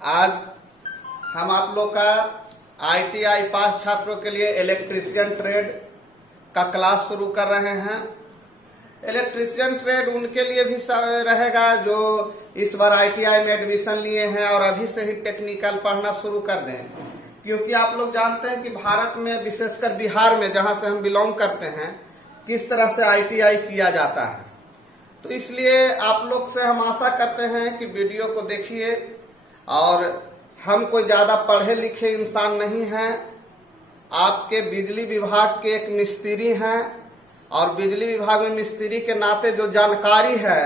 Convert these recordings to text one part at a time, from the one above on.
आज हम आप लोग का ITI पास छात्रों के लिए इलेक्ट्रीशियन ट्रेड का क्लास शुरू कर रहे हैं। इलेक्ट्रीशियन ट्रेड उनके लिए भी रहेगा जो इस बार ITI में एडमिशन लिए हैं और अभी से ही टेक्निकल पढ़ना शुरू कर दें, क्योंकि आप लोग जानते हैं कि भारत में विशेषकर बिहार में जहां से हम बिलोंग करते हैं किस तरह से ITI किया जाता है। तो इसलिए आप लोग से हम आशा करते हैं कि वीडियो को देखिए। और हम कोई ज्यादा पढ़े लिखे इंसान नहीं हैं, आपके बिजली विभाग के एक मिस्त्री हैं और बिजली विभाग में मिस्त्री के नाते जो जानकारी है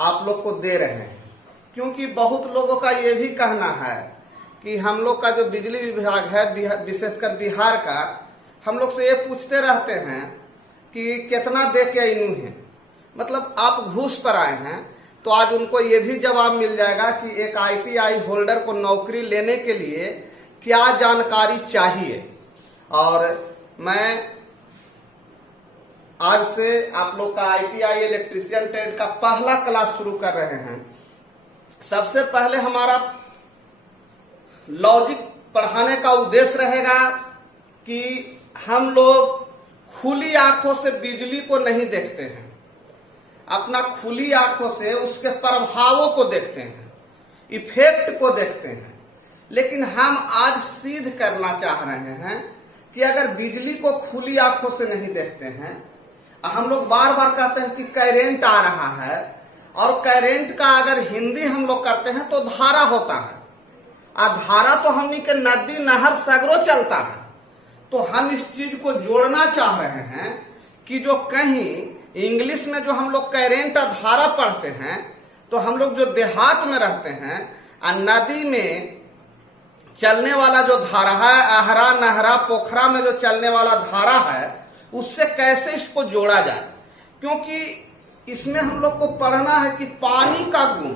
आप लोग को दे रहे हैं। क्योंकि बहुत लोगों का ये भी कहना है कि हम लोग का जो बिजली विभाग है विशेषकर बिहार का, हम लोग से ये पूछते रहते हैं कि कितना दे के इनू है, मतलब आप घूस पर आए हैं। तो आज उनको ये भी जवाब मिल जाएगा कि एक ITI होल्डर को नौकरी लेने के लिए क्या जानकारी चाहिए। और मैं आज से आप लोग का ITI इलेक्ट्रीशियन ट्रेड का पहला क्लास शुरू कर रहे हैं। सबसे पहले हमारा लॉजिक पढ़ाने का उद्देश्य रहेगा कि हम लोग खुली आंखों से बिजली को नहीं देखते हैं, अपना खुली आंखों से उसके प्रभावों को देखते हैं, इफेक्ट को देखते हैं। लेकिन हम आज सिद्ध करना चाह रहे हैं कि अगर बिजली को खुली आंखों से नहीं देखते हैं, हम लोग बार बार कहते हैं कि करंट आ रहा है, और करंट का अगर हिंदी हम लोग करते हैं तो धारा होता है। धारा तो हमनी के नदी नहर सगरों चलता है। तो हम इस चीज को जोड़ना चाह रहे हैं कि जो कहीं इंग्लिश में जो हम लोग करंट धारा पढ़ते हैं, तो हम लोग जो देहात में रहते हैं नदी में चलने वाला जो धारा है, आहरा नहरा पोखरा में जो चलने वाला धारा है, उससे कैसे इसको जोड़ा जाए। क्योंकि इसमें हम लोग को पढ़ना है कि पानी का गुण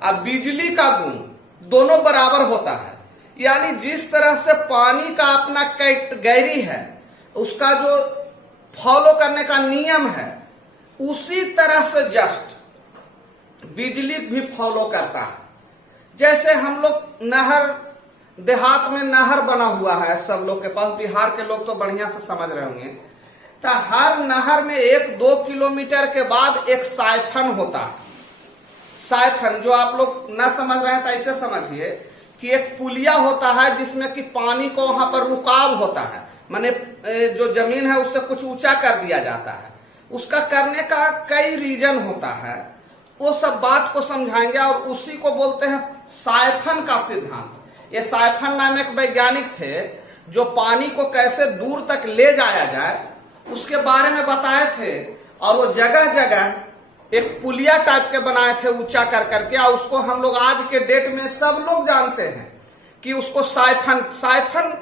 और बिजली का गुण दोनों बराबर होता है। यानी जिस तरह से पानी का अपना कैटेगरी है, उसका जो फॉलो करने का नियम है, उसी तरह से जस्ट बिजली भी फॉलो करता है। जैसे हम लोग नहर, देहात में नहर बना हुआ है सब लोग के पास, बिहार के लोग तो बढ़िया से समझ रहे होंगे। तो हर नहर में 1-2 किलोमीटर के बाद एक साइफन होता है। साइफन जो आप लोग न समझ रहे हैं तो ऐसे समझिए कि एक पुलिया होता है जिसमें कि पानी को वहां पर रुकाव होता है, माने जो जमीन है उससे कुछ ऊंचा कर दिया जाता है। उसका करने का कई रीजन होता है, वो सब बात को समझाएंगे और उसी को बोलते हैं साइफन का सिद्धांत। ये साइफन नाम एक वैज्ञानिक थे जो पानी को कैसे दूर तक ले जाया जाए उसके बारे में बताए थे। और वो जगह जगह एक पुलिया टाइप के बनाए थे ऊंचा कर करके, और उसको हम लोग आज के डेट में सब लोग जानते हैं कि उसको साइफन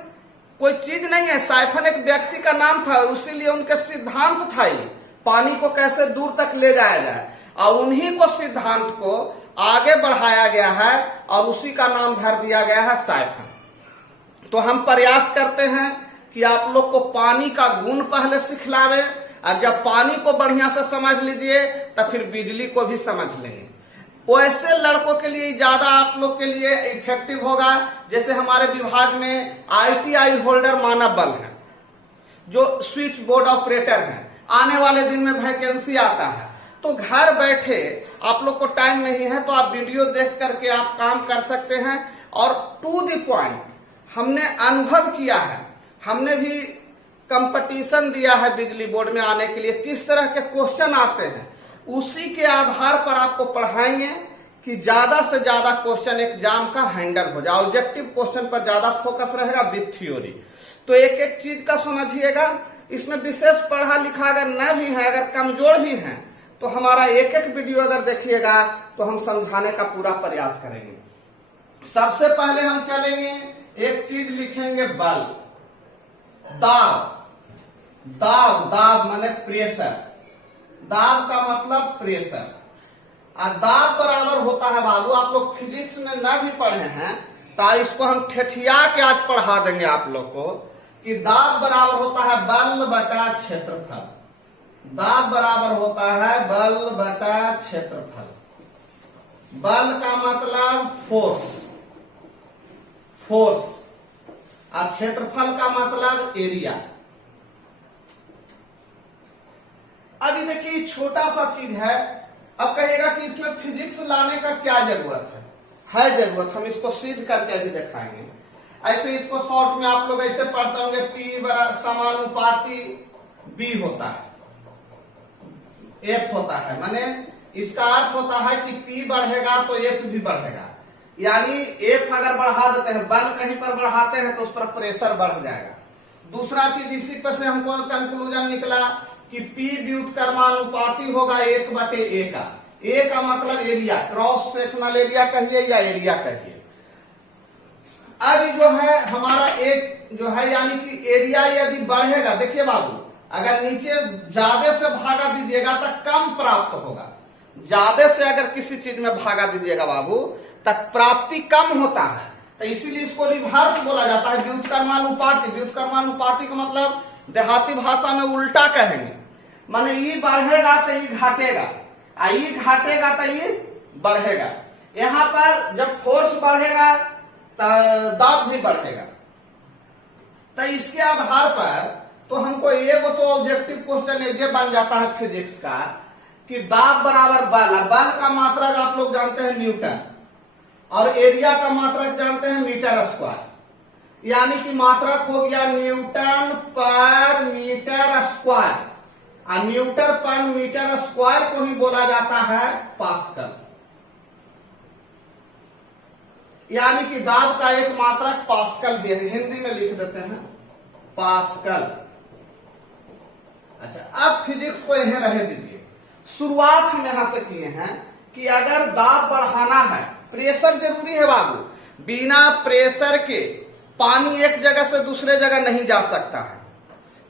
कोई चीज नहीं है, साइफन एक व्यक्ति का नाम था, इसीलिए उनके सिद्धांत था ये पानी को कैसे दूर तक ले जाया जाए। और उन्हीं को सिद्धांत को आगे बढ़ाया गया है और उसी का नाम धर दिया गया है साइफन। तो हम प्रयास करते हैं कि आप लोग को पानी का गुण पहले सिखलावे, और जब पानी को बढ़िया से समझ लीजिए तो फिर बिजली को भी समझ लेंगे। वैसे लड़कों के लिए ज्यादा आप लोग के लिए इफेक्टिव होगा। जैसे हमारे विभाग में ITI होल्डर मानव बल है, जो स्विच बोर्ड ऑपरेटर है, आने वाले दिन में वैकेंसी आता है। तो घर बैठे आप लोग को टाइम नहीं है तो आप वीडियो देख करके आप काम कर सकते हैं। और टू द पॉइंट हमने अनुभव किया है, हमने भी कंपटीशन दिया है बिजली बोर्ड में आने के लिए, किस तरह के क्वेश्चन आते हैं उसी के आधार पर आपको पढ़ाएंगे कि ज्यादा से ज्यादा क्वेश्चन एग्जाम का हैंडल हो जाए। ऑब्जेक्टिव क्वेश्चन पर ज्यादा फोकस रहेगा विद थ्योरी। तो एक एक चीज का समझिएगा। इसमें विशेष पढ़ा लिखा अगर न भी है, अगर कमजोर भी है, तो हमारा एक एक वीडियो अगर देखिएगा तो हम समझाने का पूरा प्रयास करेंगे। सबसे पहले हम चलेंगे, एक चीज लिखेंगे बल, दाब। दाब, दाब माने प्रेशर, दाब का मतलब प्रेशर। और दाब बराबर होता है बाबू, आप लोग फिजिक्स में न भी पढ़े हैं तो इसको हम ठेठिया के आज पढ़ा देंगे आप लोग को कि दाब बराबर होता है बल बटा क्षेत्रफल। दाब बराबर होता है बल बटा क्षेत्रफल। बल का मतलब फोर्स, फोर्स, और क्षेत्रफल का मतलब एरिया। अभी देखिए छोटा सा चीज है, अब कहेगा कि इसमें फिजिक्स लाने का क्या जरूरत है जरूरत, हम इसको सिद्ध करके अभी दिखाएंगे। ऐसे इसको शॉर्ट में आप लोग ऐसे पढ़ते होंगे, P समानुपाती B होता है, F होता है, माने इसका अर्थ होता है कि P बढ़ेगा तो F भी बढ़ेगा। यानी F अगर बढ़ा देते हैं, बल कहीं पर बढ़ाते हैं तो उस पर प्रेशर बढ़ जाएगा। दूसरा चीज इसी पर से हमको कंक्लूजन निकला कि P व्युत्क्रमानुपाती होगा 1/A का। A का मतलब एरिया, क्रॉस सेक्शनल एरिया कहिए या एरिया कहिए। अब जो है हमारा एक जो है, यानी कि एरिया यदि बढ़ेगा, देखिए बाबू, अगर नीचे ज्यादा से भागा दीजिएगा तो कम प्राप्त होगा, ज्यादा से अगर किसी चीज में भागा दीजिएगा बाबू तक प्राप्ति कम होता है, तो इसीलिए इसको रिवर्स बोला जाता है, व्युत्क्रमानुपाती। व्युत्क्रमानुपाती का मतलब देहाती भाषा में उल्टा कहेंगे, माने ई बढ़ेगा तो ई घटेगा, ई घटेगा तो ई बढ़ेगा। यहाँ पर जब फोर्स बढ़ेगा तो दाब भी बढ़ेगा। तो इसके आधार पर तो हमको एक तो ऑब्जेक्टिव क्वेश्चन ये बन जाता है फिजिक्स का कि दाब बराबर बल, बल का मात्रक आप लोग जानते हैं न्यूटन, और एरिया का मात्रक जानते हैं मीटर स्क्वायर। यानी कि मात्रक हो गया न्यूटन पर मीटर स्क्वायर, और न्यूटन पर मीटर स्क्वायर को ही बोला जाता है पास्कल। यानी कि दाब का एक मात्रक पास्कल भी है, हिंदी में लिख देते हैं पास्कल। अच्छा, अब फिजिक्स को यहां रह दीजिए। शुरुआत हम यहां से किए हैं कि अगर दाब बढ़ाना है, प्रेशर जरूरी है बाबू, बिना प्रेशर के पानी एक जगह से दूसरे जगह नहीं जा सकता है,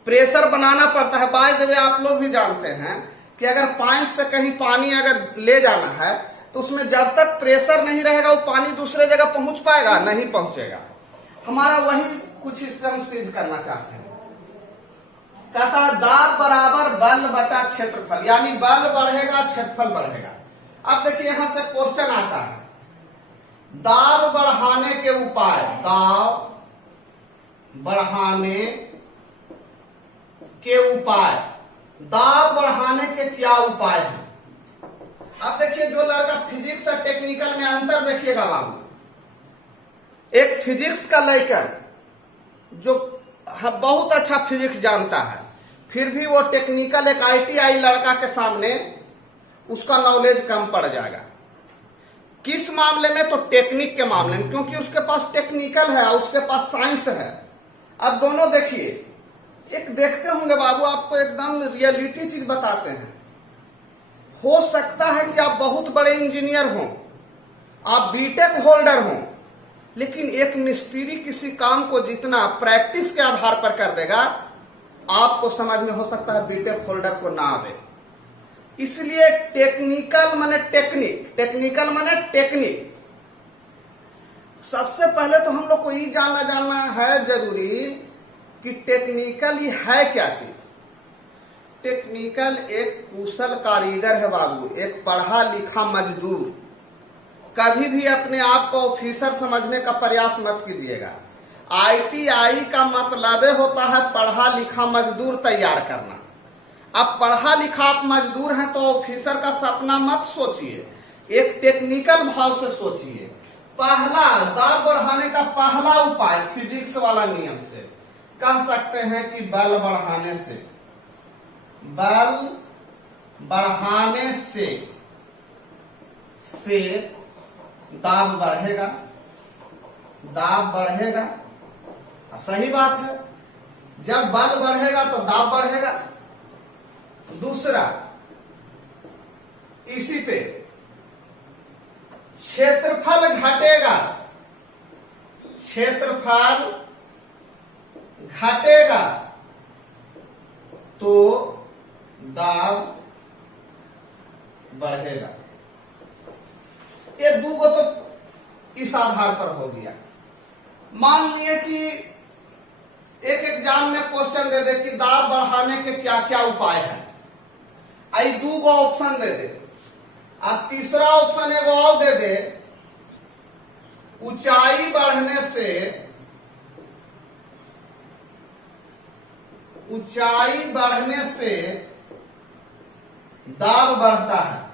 प्रेशर बनाना पड़ता है। बाय द वे आप लोग भी जानते हैं कि अगर पाइप से कहीं पानी अगर ले जाना है तो उसमें जब तक प्रेशर नहीं रहेगा वो पानी दूसरे जगह पहुंच पाएगा, नहीं पहुंचेगा। हमारा वही कुछ इस तरह सिद्ध करना चाहते हैं। कहता है दाब बराबर बल बटा क्षेत्रफल, यानी बल बढ़ेगा क्षेत्रफल बढ़ेगा। अब देखिए यहां से क्वेश्चन आता है, दाब बढ़ाने के उपाय, दाब बढ़ाने के उपाय, दाब बढ़ाने के क्या उपाय हैं। अब देखिए जो लड़का फिजिक्स और टेक्निकल में अंतर देखिएगा बाबू, एक फिजिक्स का लड़का जो बहुत अच्छा फिजिक्स जानता है, फिर भी वो टेक्निकल एक ITI लड़का के सामने उसका नॉलेज कम पड़ जाएगा। किस मामले में? तो टेक्निक के मामले में, क्योंकि उसके पास टेक्निकल है, उसके पास साइंस है। अब दोनों देखिए, एक देखते होंगे बाबू, आपको एकदम रियलिटी चीज बताते हैं। हो सकता है कि आप बहुत बड़े इंजीनियर हों, आप बीटेक होल्डर हों, लेकिन एक मिस्त्री किसी काम को जितना प्रैक्टिस के आधार पर कर देगा, आपको समझ में हो सकता है बीटेक होल्डर को ना आवे। इसलिए टेक्निकल माने टेक्निक, टेक्निकल माने टेक्निक। सबसे पहले तो हम लोग को ये जानना है जरूरी कि टेक्निकल ये है क्या चीज। टेक्निकल एक कुशल कारीगर है बाबू, एक पढ़ा लिखा मजदूर। कभी भी अपने आप को ऑफिसर समझने का प्रयास मत कीजिएगा। ITI का मतलब होता है पढ़ा लिखा मजदूर तैयार करना। अब पढ़ा लिखा आप मजदूर हैं तो ऑफिसर का सपना मत सोचिए, एक टेक्निकल भाव से सोचिए। पहला दाब बढ़ाने का पहला उपाय फिजिक्स वाला नियम से कह सकते हैं कि बल बढ़ाने से, बल बढ़ाने से दाब बढ़ेगा, दाब बढ़ेगा। सही बात है, जब बल बढ़ेगा तो दाब बढ़ेगा। दूसरा, इसी पे क्षेत्रफल घटेगा, क्षेत्रफल घटेगा तो दाब बढ़ेगा। ये दो तो इस आधार पर हो गया। मान लिए कि एक एग्जाम में क्वेश्चन दे दे कि दाब बढ़ाने के क्या क्या उपाय है, आई दो गो ऑप्शन दे दे, और तीसरा ऑप्शन एगो और दे दे ऊंचाई बढ़ने से दाब बढ़ता है।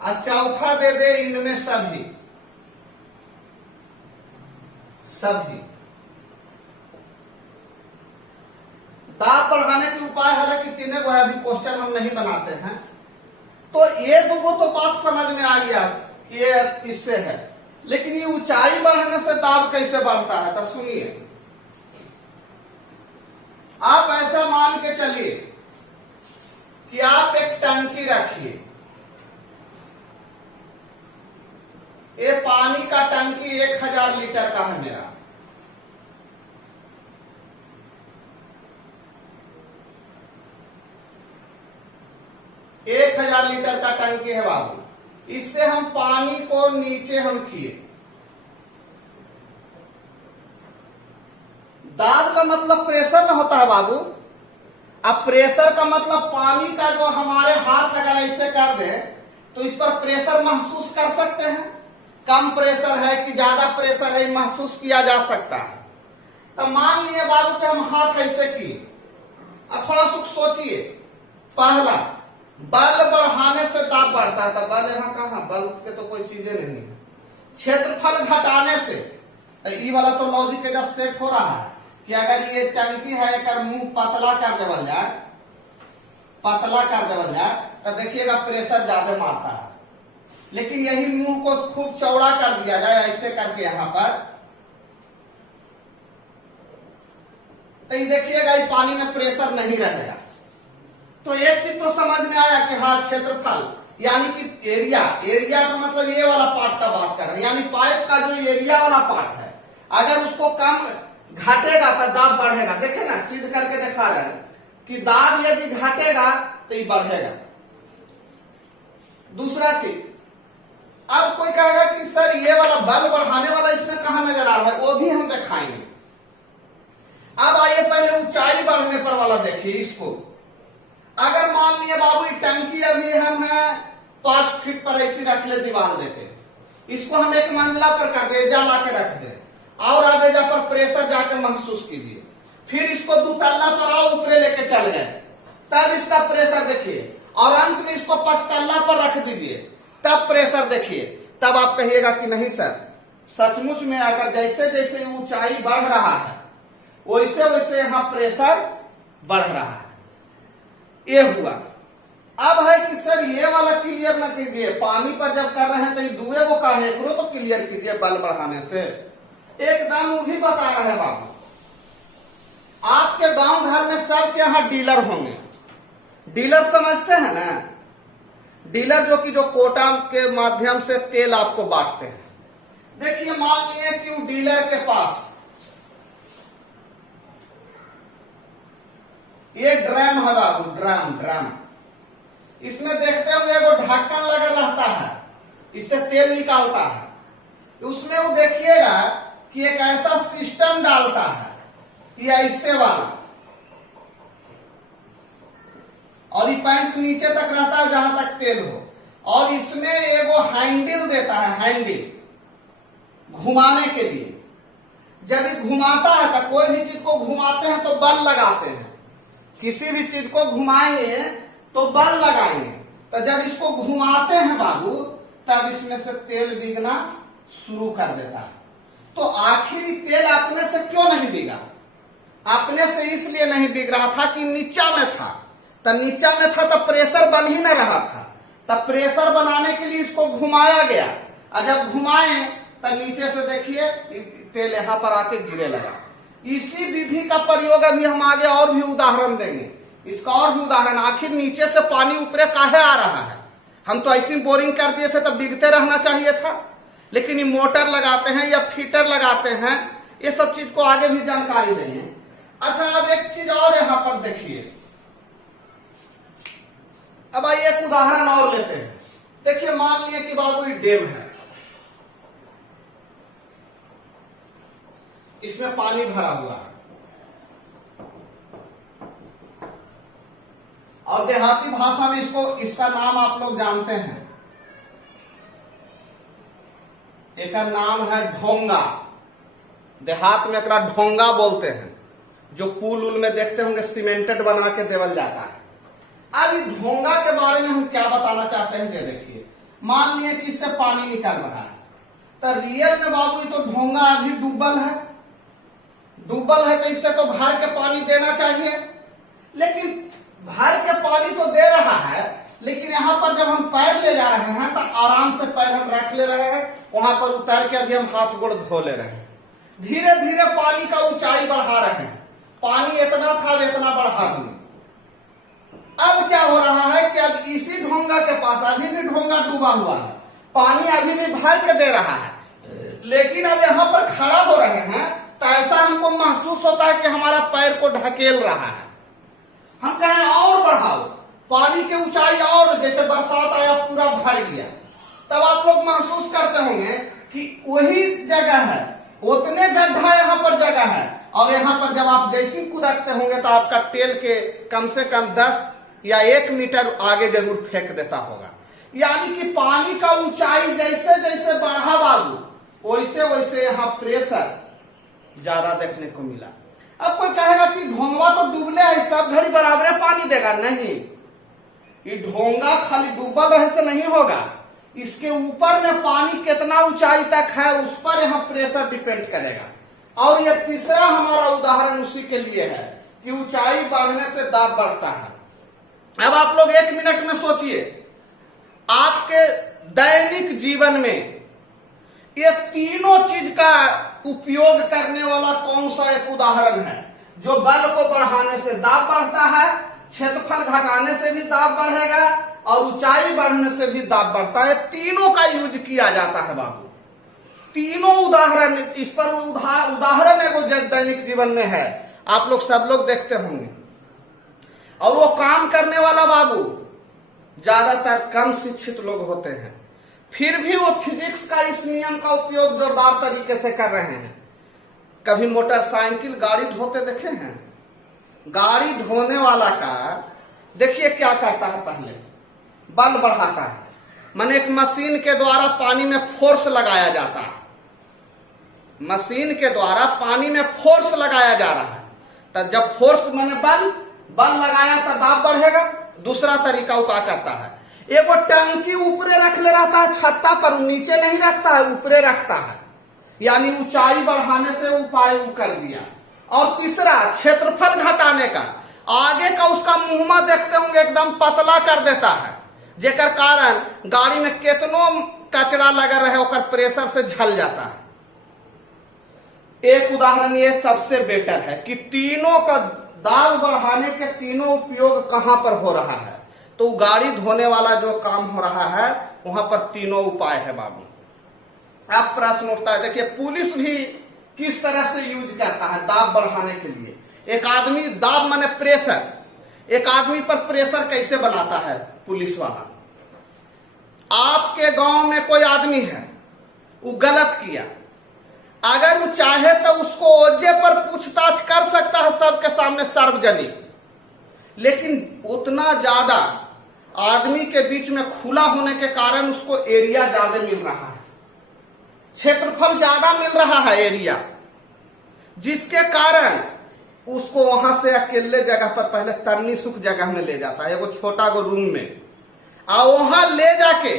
और चौथा दे दे इनमें सभी दाब बढ़ाने के उपाय, हालांकि तीनों को अभी क्वेश्चन हम नहीं बनाते हैं। तो ये दो तो बात समझ में आ गया कि ये इससे है, लेकिन ये ऊंचाई बढ़ने से दाब कैसे बढ़ता है तो सुनिए। आप ऐसा मान के चलिए कि आप एक टंकी रखिए, ये पानी का टंकी 1000 लीटर का है मेरा। एक 1000 लीटर का टंकी है बाबू। इससे हम पानी को नीचे हम किए। दाब का मतलब प्रेशर में होता है बाबू। अब प्रेशर का मतलब पानी का जो हमारे हाथ अगर ऐसे कर दे तो इस पर प्रेशर महसूस कर सकते हैं। कम प्रेशर है कि ज्यादा प्रेशर है महसूस किया जा सकता है। तो मान लिए बाबू कि हम हाथ ऐसे किए। अब थोड़ा सुख सोचिए, पहला बल बढ़ाने से दाब बढ़ता है। तो बल यहाँ कहाँ, बल के तो कोई चीजें नहीं है। क्षेत्रफल घटाने से, ये वाला तो लॉजिक का सेट हो रहा है कि अगर ये टंकी है एक मुंह पतला कर देवल जाए तो देखिएगा प्रेशर ज्यादा मारता है। लेकिन यही मुंह को खूब चौड़ा कर दिया जाए ऐसे करके यहाँ पर, तो ये देखिएगा ये पानी में प्रेशर नहीं रहेगा। तो एक चीज तो समझ में आया कि हाँ क्षेत्रफल यानी कि एरिया का मतलब ये वाला पार्ट का बात कर रहे हैं, यानी पाइप का जो एरिया वाला पार्ट है अगर उसको कम घटेगा तो दाब बढ़ेगा। देखे ना, सिद्ध करके दिखा रहे हैं कि दाब यदि घटेगा तो ये बढ़ेगा। दूसरा चीज, अब कोई कहेगा कि सर ये वाला बल बढ़ाने वाला इसमें कहां नजर आ रहा है, वो भी हम दिखाएंगे। अब आइए पहले ऊंचाई बढ़ने पर वाला देखिए इसको। अगर मान लिए बाबू टंकी अभी हम है 5 फीट पर ऐसी रख ले दीवार देके, इसको हम 1 मंजिला पर कर दे, जा ला के रख दे और आधे जा पर प्रेशर जाके महसूस कीजिए। फिर इसको 2 तल्ला पर आओ ऊपरे लेके चल गए, तब इसका प्रेशर देखिए। और अंत में इसको 5 तल्ला पर रख दीजिए, तब प्रेशर देखिए। तब आप कहिएगा कि नहीं सर, सचमुच में अगर जैसे जैसे ऊंचाई बढ़ रहा है वैसे वैसे यहाँ प्रेशर बढ़ रहा है। ये हुआ। अब है कि सर ये वाला क्लियर ना कीजिए, पानी पर जब कर रहे हैं तो ये दुए वो का है, तो क्लियर कीजिए बल बढ़ाने से। एकदम वो भी बता रहे हैं बाबू। आपके गांव घर में सबके यहाँ डीलर होंगे। डीलर समझते हैं ना, डीलर जो कोटा के माध्यम से तेल आपको बांटते हैं। देखिए मान लिए कि वो डीलर के पास ये ड्रम है बाबू, ड्रम। इसमें देखते होंगे वो ढक्कन लगा रहता है, इससे तेल निकालता है। उसमें वो देखिएगा कि एक ऐसा सिस्टम डालता है कि ऐसे वाला, और ये पाइप नीचे तक रहता है जहां तक तेल हो, और इसमें एगो हैंडल देता है, हैंडल घुमाने के लिए। जब ये घुमाता है तो कोई भी चीज को घुमाते हैं तो बल लगाते हैं, किसी भी चीज को घुमाएंगे तो बल लगाएंगे। तो जब इसको घुमाते हैं बाबू तब इसमें से तेल बिगना शुरू कर देता है। तो आखिर तेल अपने से क्यों नहीं बिगा? अपने से इसलिए नहीं बिग रहा था कि नीचा में था। तो नीचा में था तो प्रेशर बन ही न रहा था। तब प्रेशर बनाने के लिए इसको घुमाया गया, और जब घुमाए तो नीचे से देखिए तेल यहां पर आके गिरे लगा। इसी विधि का प्रयोग अभी हम आगे और भी उदाहरण देंगे। इसका और भी उदाहरण, आखिर नीचे से पानी ऊपरे काहे आ रहा है? हम तो ऐसी बोरिंग कर दिए थे तो बिगते रहना चाहिए था, लेकिन ये मोटर लगाते हैं या फीटर लगाते हैं, ये सब चीज को आगे भी जानकारी देंगे। अच्छा अब एक चीज और यहां पर देखिए। अब आइए एक उदाहरण और लेते हैं। देखिए मान लिए कि बाबू ये डैम है, इसमें पानी भरा हुआ है और देहाती भाषा में इसका नाम आप लोग जानते हैं, एक नाम है ढोंगा। देहात में एक ढोंगा बोलते हैं, जो पुल उल में देखते होंगे सीमेंटेड बना के देवल जाता है। अब इस ढोंगा के बारे में हम क्या बताना चाहते हैं, ये देखिए। मान लिए कि इससे पानी निकल रहा है, तो रियल में बाबू तो ढोंगा अभी डूबल है तो इससे तो भर के पानी देना चाहिए, लेकिन भर के पानी तो दे रहा है, लेकिन यहाँ पर जब हम पैर ले जा रहे हैं तो आराम से पैर हम रख ले रहे हैं, वहां पर उतर के अभी हम हाथ गोड़ धो ले रहे हैं। धीरे धीरे पानी का ऊंचाई बढ़ा रहे हैं। पानी इतना था इतना बढ़ा दिए। अब क्या हो रहा है कि अब इसी ढोंगा के पास अभी भी ढोंगा डूबा हुआ है, पानी अभी भी भर के दे रहा है, लेकिन अब यहाँ पर खड़ा हो रहे हैं तो ऐसा हमको महसूस होता है कि हमारा पैर को ढकेल रहा है। हम कहें और बढ़ाओ पानी की ऊंचाई, और जैसे बरसात आया पूरा भर गया, तब आप लोग महसूस करते होंगे कि वही जगह है, उतने गड्ढा यहाँ पर जगह है, और यहाँ पर जब आप जैसे कूदते होंगे तो आपका टेल के कम से कम 10 या 1 मीटर आगे जरूर फेंक देता होगा। यानी कि पानी का ऊंचाई जैसे जैसे बढ़ा बाबू, वैसे वैसे यहाँ प्रेशर ज्यादा देखने को मिला। अब कोई कहेगा कि ढोंगा तो डूबले है, सब घड़ी बराबर पानी देगा, नहीं। ये ढोंगा खाली डूबल रहे से नहीं होगा, इसके ऊपर में पानी कितना ऊंचाई तक है उस पर यहाँ प्रेशर डिपेंड करेगा। और यह तीसरा हमारा उदाहरण उसी के लिए है कि ऊंचाई बढ़ने से दाब बढ़ता है। अब आप लोग 1 मिनट में सोचिए, आपके दैनिक जीवन में ये तीनों चीज का उपयोग करने वाला कौन सा एक उदाहरण है जो बल को बढ़ाने से दाब बढ़ता है, क्षेत्रफल घटाने से भी दाब बढ़ेगा, और ऊंचाई बढ़ने से भी दाब बढ़ता है। तीनों का यूज किया जाता है बाबू। तीनों उदाहरण, इस पर उदाहरण एगो दैनिक जीवन में है, आप लोग सब लोग देखते होंगे। और वो काम करने वाला बाबू ज्यादातर कम शिक्षित लोग होते हैं, फिर भी वो फिजिक्स का इस नियम का उपयोग जोरदार तरीके से कर रहे हैं। कभी मोटरसाइकिल गाड़ी धोते देखे हैं? गाड़ी धोने वाला का देखिए क्या करता है, पहले बल बढ़ाता है, माने एक मशीन के द्वारा पानी में फोर्स लगाया जाता है, मशीन के द्वारा पानी में फोर्स लगाया जा रहा है। तो जब फोर्स माने बल लगाया तो दाब बढ़ेगा। दूसरा तरीका वो क्या करता है, एगो टंकी ऊपरे रख ले रहता है छत्ता पर, नीचे नहीं रखता है, ऊपरे रखता है, यानी ऊंचाई बढ़ाने से उपाय कर दिया। और तीसरा क्षेत्रफल घटाने का, आगे का उसका मुंहमा देखते होंगे एकदम पतला कर देता है, जेकर कारण गाड़ी में कितनो कचरा लगा रहे ओकर प्रेशर से झल जाता है। एक उदाहरण ये सबसे बेटर है कि तीनों का दाब बढ़ाने के तीनों उपयोग कहां पर हो रहा है, तो गाड़ी धोने वाला जो काम हो रहा है वहां पर तीनों उपाय है बाबू। अब प्रश्न उठता है, देखिए पुलिस भी किस तरह से यूज करता है दाब बढ़ाने के लिए। एक आदमी दाब माने प्रेशर, एक आदमी पर प्रेशर कैसे बनाता है पुलिस वाला। आपके गांव में कोई आदमी है, वो गलत किया, अगर वो चाहे तो उसको ओजे पर पूछताछ कर सकता है सबके सामने सार्वजनिक, लेकिन उतना ज्यादा आदमी के बीच में खुला होने के कारण उसको एरिया ज्यादा मिल रहा है, क्षेत्रफल ज्यादा मिल रहा है एरिया, जिसके कारण उसको वहां से अकेले जगह पर पहले तन्नी सुख जगह में ले जाता है, एगो छोटा गो रूम में, और वहां ले जाके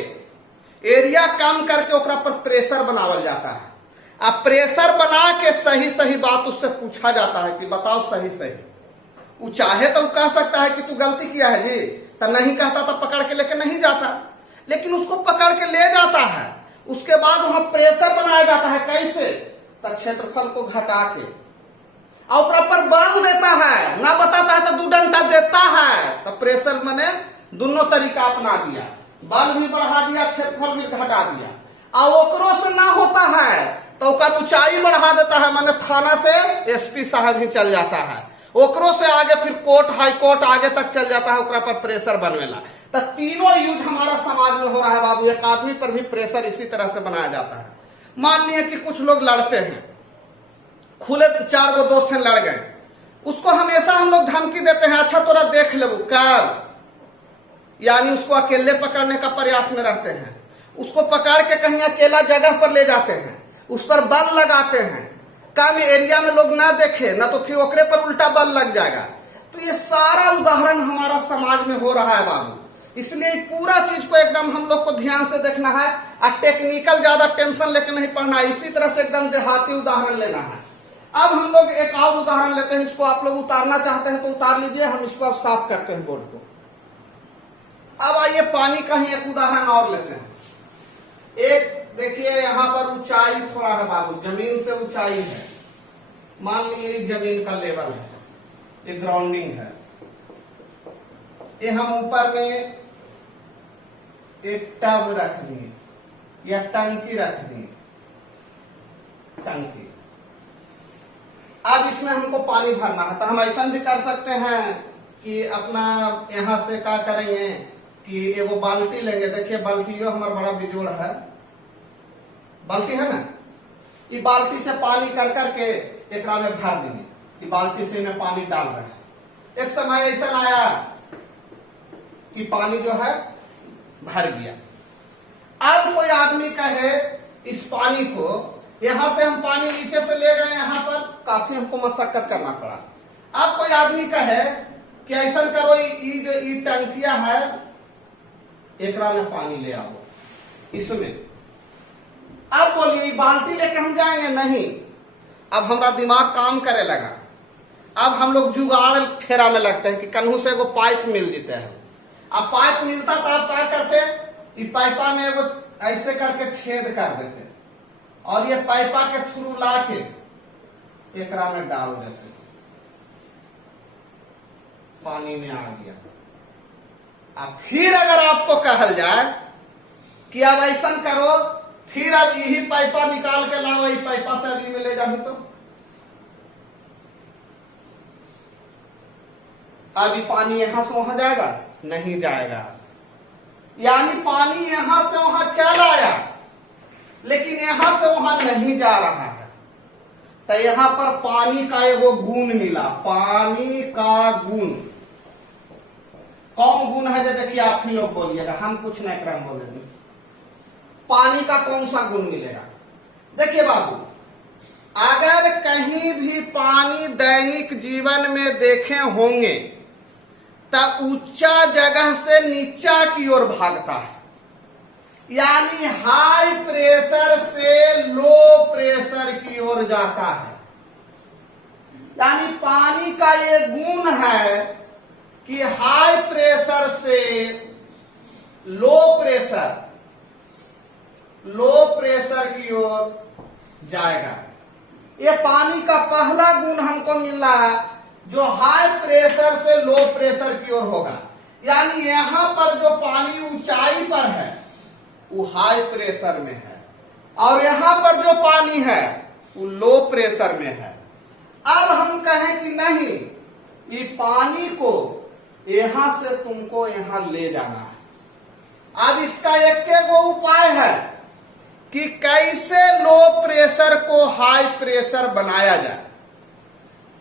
एरिया कम करके ओकरा पर प्रेशर बनावल जाता है। अब प्रेशर बना के सही सही बात उससे पूछा जाता है कि बताओ सही सही। वो चाहे तो कह सकता है कि तू गलती किया है जी, तो नहीं कहता तो पकड़ के लेके नहीं जाता, लेकिन उसको पकड़ के ले जाता है। उसके बाद वहां प्रेशर बनाया जाता है, कैसे, तो क्षेत्रफल को घटा के, और पर बल देता है, ना बताता है तो 2 डंडा देता है। तो प्रेशर मैंने दोनों तरीका अपना दिया, बल भी बढ़ा दिया, क्षेत्रफल भी घटा दिया। और ओकरो से ना होता है तो ओकर ऊंचाई बढ़ा देता है, माने थाना से एसपी साहब ही चल जाता है, ओकरो से आगे फिर कोर्ट हाई कोर्ट आगे तक चल जाता है, ओकरा पर प्रेशर बनवेला। तो तीनों यूज हमारा समाज में हो रहा है बाबू। एक आदमी पर भी प्रेशर इसी तरह से बनाया जाता है। मान लिया कि कुछ लोग लड़ते हैं, खुले 4 गो दोस्त हैं, लड़ गए, उसको हमेशा हम लोग धमकी देते हैं, अच्छा तोरा देख लेबू कर, यानी उसको अकेले पकड़ने का प्रयास में रहते हैं। उसको पकड़ के कहीं अकेला जगह पर ले जाते हैं, उस पर बल लगाते हैं, कम एरिया में लोग ना देखे, ना तो फिर ओकरे पर उल्टा बल लग जाएगा। तो ये सारा उदाहरण हमारा समाज में हो रहा है बाबू। इसलिए पूरा चीज को एकदम हम लोग को ध्यान से देखना है और टेक्निकल ज्यादा टेंशन लेकर नहीं पढ़ना है। इसी तरह से एकदम देहाती उदाहरण लेना है। अब हम लोग एक और उदाहरण लेते हैं, इसको आप लोग उतारना चाहते हैं तो उतार लीजिए, हम इसको अब साफ करते हैं बोर्ड को। अब आइए पानी का ही एक उदाहरण और लेते हैं। एक देखिए यहाँ पर ऊंचाई थोड़ा है बाबू, जमीन से ऊंचाई है, मान लीजिए जमीन का लेवल है, ये ग्राउंडिंग है। ये हम ऊपर में एक टब रख दिए या टंकी रख दी, टंकी। अब इसमें हमको पानी भरना है, तो हम ऐसा भी कर सकते हैं कि अपना यहां से क्या करेंगे कि एगो बाल्टी लेंगे। देखिए बाल्टियों हमारा बड़ा बिजोड़ है, बाल्टी है ना, ये बाल्टी से पानी कर करके एक में भर देंगे। ये बाल्टी से इन्हें पानी डाल रहे हैं। एक समय ऐसा आया कि पानी जो है भर गया। अब कोई आदमी कहे इस पानी को, यहां से हम पानी नीचे से ले गए, यहां पर काफी हमको मशक्कत करना पड़ा। अब कोई आदमी कहे कि ऐसा करो, ये जो ये टंकिया है एकरा में पानी ले आओ इसमें। अब बोलिए बाल्टी लेके हम जाएंगे? नहीं। अब हमारा दिमाग काम करे लगा। अब हम लोग जुगाड़ फेरा में लगते हैं कि कन्हू से एगो पाइप मिल जाते हैं। अब पाइप मिलता तो आप क्या करते, ये पाइपा में एगो ऐसे करके छेद कर देते और ये पाइपा के थ्रू ला के एकरा में डाल देते, पानी में आ गया। अब फिर अगर आपको कहल जाए कि अब ऐसा करो, फिर अब यही पाइपा निकाल के लाओ, ये पाइपा से अभी में ले जाओ, तो अभी पानी यहां से वहां जाएगा? नहीं जाएगा। यानी पानी यहां से वहां चल आया लेकिन यहां से वहां नहीं जा रहा है। तो यहां पर पानी का एगो गुण मिला, पानी का गुण। कौन गुण है? देखिए आप ही लोग बोलिएगा, हम कुछ नहीं क्रम बोलेंगे। पानी का कौन सा गुण मिलेगा? देखिए बाबू, अगर कहीं भी पानी दैनिक जीवन में देखे होंगे तो ऊंचा जगह से नीचा की ओर भागता है, यानी हाई प्रेशर से लो प्रेशर की ओर जाता है। यानी पानी का ये गुण है कि हाई प्रेशर से लो प्रेशर की ओर जाएगा। ये पानी का पहला गुण हमको मिला है जो हाई प्रेशर से लो प्रेशर की ओर होगा। यानी यहां पर जो पानी ऊंचाई पर है वो हाई प्रेशर में है और यहां पर जो पानी है वो लो प्रेशर में है। अब हम कहें कि नहीं, ये पानी को यहां से तुमको यहां ले जाना है। अब इसका एक गो उपाय है कि कैसे लो प्रेशर को हाई प्रेशर बनाया जाए।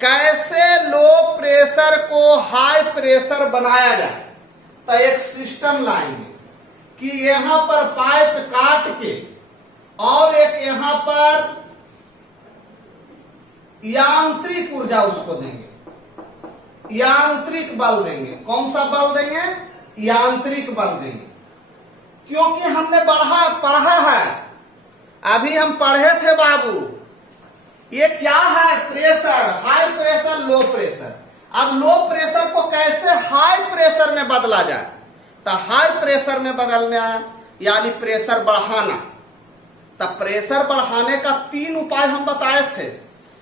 कैसे लो प्रेशर को हाई प्रेशर बनाया जाए? तो एक सिस्टम लाएंगे कि यहां पर पाइप काट के और एक यहां पर यांत्रिक ऊर्जा उसको देंगे, यांत्रिक बल देंगे। कौन सा बल देंगे? यांत्रिक बल देंगे। क्योंकि हमने पढ़ा है, अभी हम पढ़े थे बाबू, ये क्या है? Pressure, high pressure, low pressure. अब लो प्रेशर को कैसे हाई प्रेशर में बदला जाए? तो हाई प्रेशर में बदलना यानी प्रेशर बढ़ाना। तब प्रेशर बढ़ाने का 3 उपाय हम बताए थे।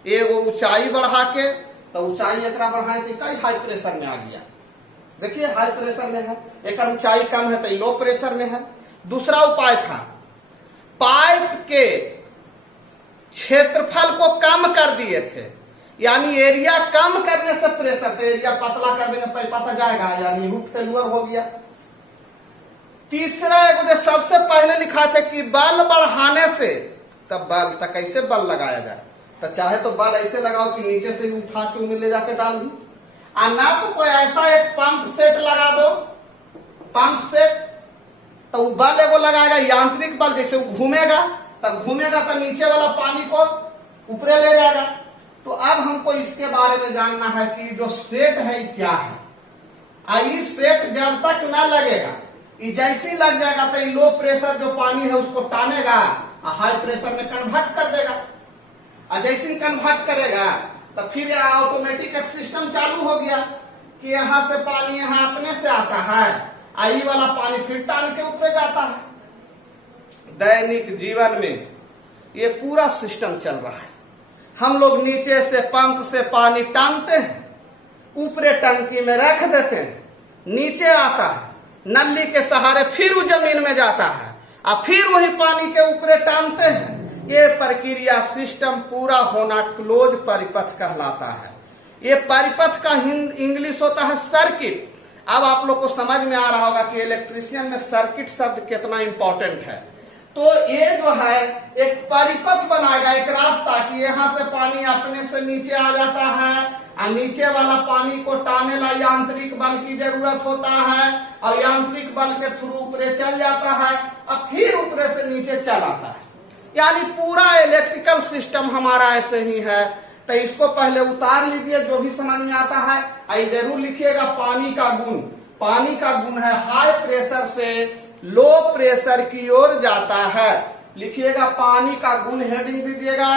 एगो ऊंचाई बढ़ा के, तो ऊंचाई इतना बढ़ाए थे कई हाई प्रेशर में आ गया। देखिए हाई प्रेशर में है, एक ऊंचाई कम है तो लो प्रेशर में है। दूसरा उपाय था पाइप के क्षेत्रफल को कम कर दिए थे, यानी एरिया कम करने से प्रेशर, तो एरिया पतला कर देने पर पता जाएगा, यानी हुक फेलुअर हो गया। तीसरा एक जो सबसे पहले लिखा था कि बल बढ़ाने से, तब बल तक कैसे बल लगाया जाए? तो चाहे तो बल ऐसे लगाओ कि नीचे से उठा के उन्हें ले जाके डाल दी, और ना तो कोई ऐसा एक पंप सेट लगा दो पंप सेट, तो वो बल एगो लगाएगा यांत्रिक बल, जैसे वो घूमेगा तो नीचे वाला पानी को ऊपरे ले जाएगा। तो अब हमको इसके बारे में जानना है कि जो सेट है ये क्या है। इस सेट जब तक ना लगेगा, ये जैसे ही लग जाएगा तो लो प्रेशर जो पानी है उसको टानेगा और हाई प्रेशर में कन्वर्ट कर देगा। और जैसे ही कन्वर्ट करेगा तो फिर ऑटोमेटिक एक सिस्टम चालू हो गया कि यहां से पानी यहां अपने से आता है, आई वाला पानी फिर टान के ऊपर जाता है। दैनिक जीवन में ये पूरा सिस्टम चल रहा है। हम लोग नीचे से पंप से पानी टानते हैं, ऊपरे टंकी में रख देते हैं, नीचे आता है, नली के सहारे फिर वो जमीन में जाता है और फिर वही पानी के ऊपरे टानते हैं। ये प्रक्रिया सिस्टम पूरा होना क्लोज परिपथ कहलाता है। ये परिपथ का इंग्लिश होता है सर्किट। अब आप लोग को समझ में आ रहा होगा कि इलेक्ट्रीशियन में सर्किट शब्द कितना इंपॉर्टेंट है। तो ये जो है एक परिपथ बनाएगा, एक रास्ता कि यहाँ से पानी अपने से नीचे आ जाता है और नीचे वाला पानी को टाने ला यांत्रिक बल की जरूरत होता है और यांत्रिक बल के थ्रू ऊपरे चल जाता है और फिर ऊपरे से नीचे चल आता है। यानी पूरा इलेक्ट्रिकल सिस्टम हमारा ऐसे ही है। तो इसको पहले उतार लीजिए, जो भी समझ में आता है। आई जरूर लिखिएगा पानी का गुण। पानी का गुण है हाई प्रेशर से लो प्रेशर की ओर जाता है। लिखिएगा पानी का गुण, हेडिंग दीजिएगा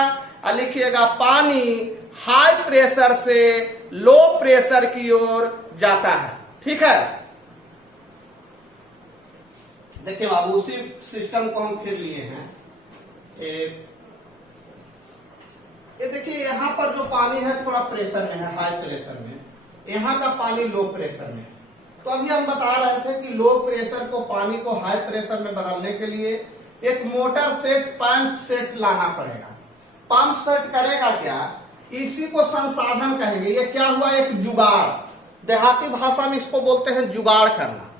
और लिखिएगा पानी हाई प्रेशर से लो प्रेशर की ओर जाता है। ठीक है, देखिए बाबू उसी सिस्टम को हम फिर लिए हैं। ये देखिए यहाँ पर जो पानी है थोड़ा प्रेशर में है, हाई प्रेशर में, यहाँ का पानी लो प्रेशर में। तो अभी हम बता रहे थे कि लो प्रेशर को पानी को हाई प्रेशर में बदलने के लिए एक मोटर सेट पंप सेट लाना पड़ेगा। पंप सेट करेगा क्या, इसी को संसाधन कहेंगे। ये क्या हुआ, एक जुगाड़, देहाती भाषा में इसको बोलते हैं जुगाड़ करना।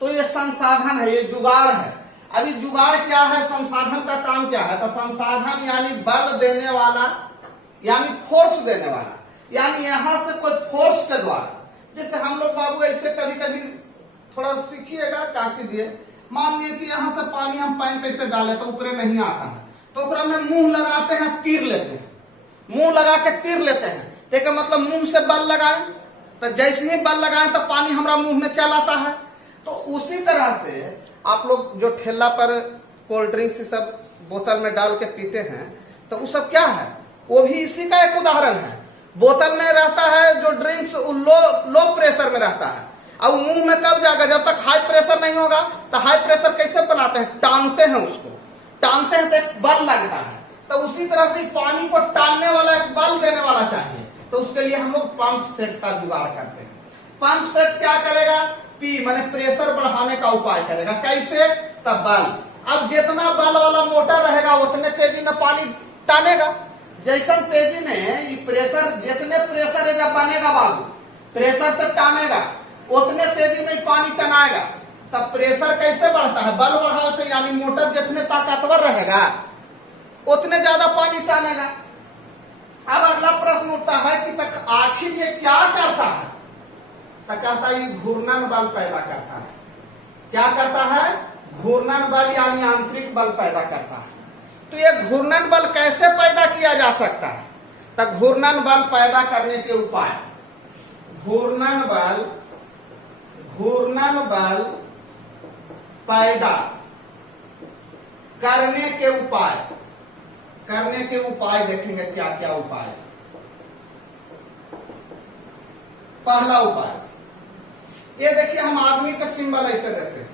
तो ये संसाधन है, ये जुगाड़ है। अभी जुगाड़ क्या है, संसाधन का काम क्या है, तो संसाधन यानी बल देने वाला, यानी फोर्स देने वाला, यानी यहां से कोई फोर्स के द्वारा, जैसे हम लोग बाबू ऐसे कभी कभी थोड़ा सीखिएगा, क्या कीजिए, मान लीजिए कि यहां से पानी हम पाइप ऐसे डाले तो ऊपर नहीं आता है, तो ऊपर में मुंह लगाते हैं, तीर लेते हैं, मुंह लगा के तीर लेते हैं। देखिए मतलब मुंह से बल लगाएं तो जैसे ही बल लगाएं तो पानी हमारा मुंह में चल आता है। तो उसी तरह से आप लोग जो ठेला पर कोल्ड ड्रिंक्स सब बोतल में डाल के पीते हैं, तो वो सब क्या है, वो भी इसी का एक उदाहरण है। बोतल में रहता है जो ड्रिंक्स लो प्रेशर में रहता है, अब मुंह में कब जाएगा, जब तक हाई प्रेशर नहीं होगा। तो हाई प्रेशर कैसे बनाते हैं, टानते हैं, उसको टानते हैं तो एक बल लगता है। तो उसी तरह से पानी को टानने वाला एक बल देने वाला चाहिए। तो उसके लिए हम लोग पंप सेट का जुगाड़ करते हैं। पंप सेट क्या करेगा, पी माने प्रेशर बढ़ाने का उपाय करेगा। कैसे, तब बल, अब जितना बल वाला मोटर रहेगा उतने तेजी में पानी टानेगा। जैसा तेजी में प्रेशर, जितने प्रेशर है जब बनेगा बाबू, प्रेशर से टानेगा उतने तेजी में पानी टनाएगा। तब प्रेशर कैसे बढ़ता है, बल बढ़ाने से, यानी मोटर जितने ताकतवर रहेगा उतने ज्यादा पानी टानेगा। अब अगला प्रश्न उठता है कि तक आखिर ये क्या करता है, तो कहता है ये घूर्णन बल पैदा करता है। क्या करता है, घूर्णन बल यानी आंतरिक बल पैदा करता है। तो ये घूर्णन बल कैसे पैदा किया जा सकता है, तो घूर्णन बल पैदा करने के उपाय, घूर्णन बल पैदा करने के उपाय देखेंगे क्या क्या उपाय। पहला उपाय ये देखिए, हम आदमी का सिंबल ऐसे देते हैं।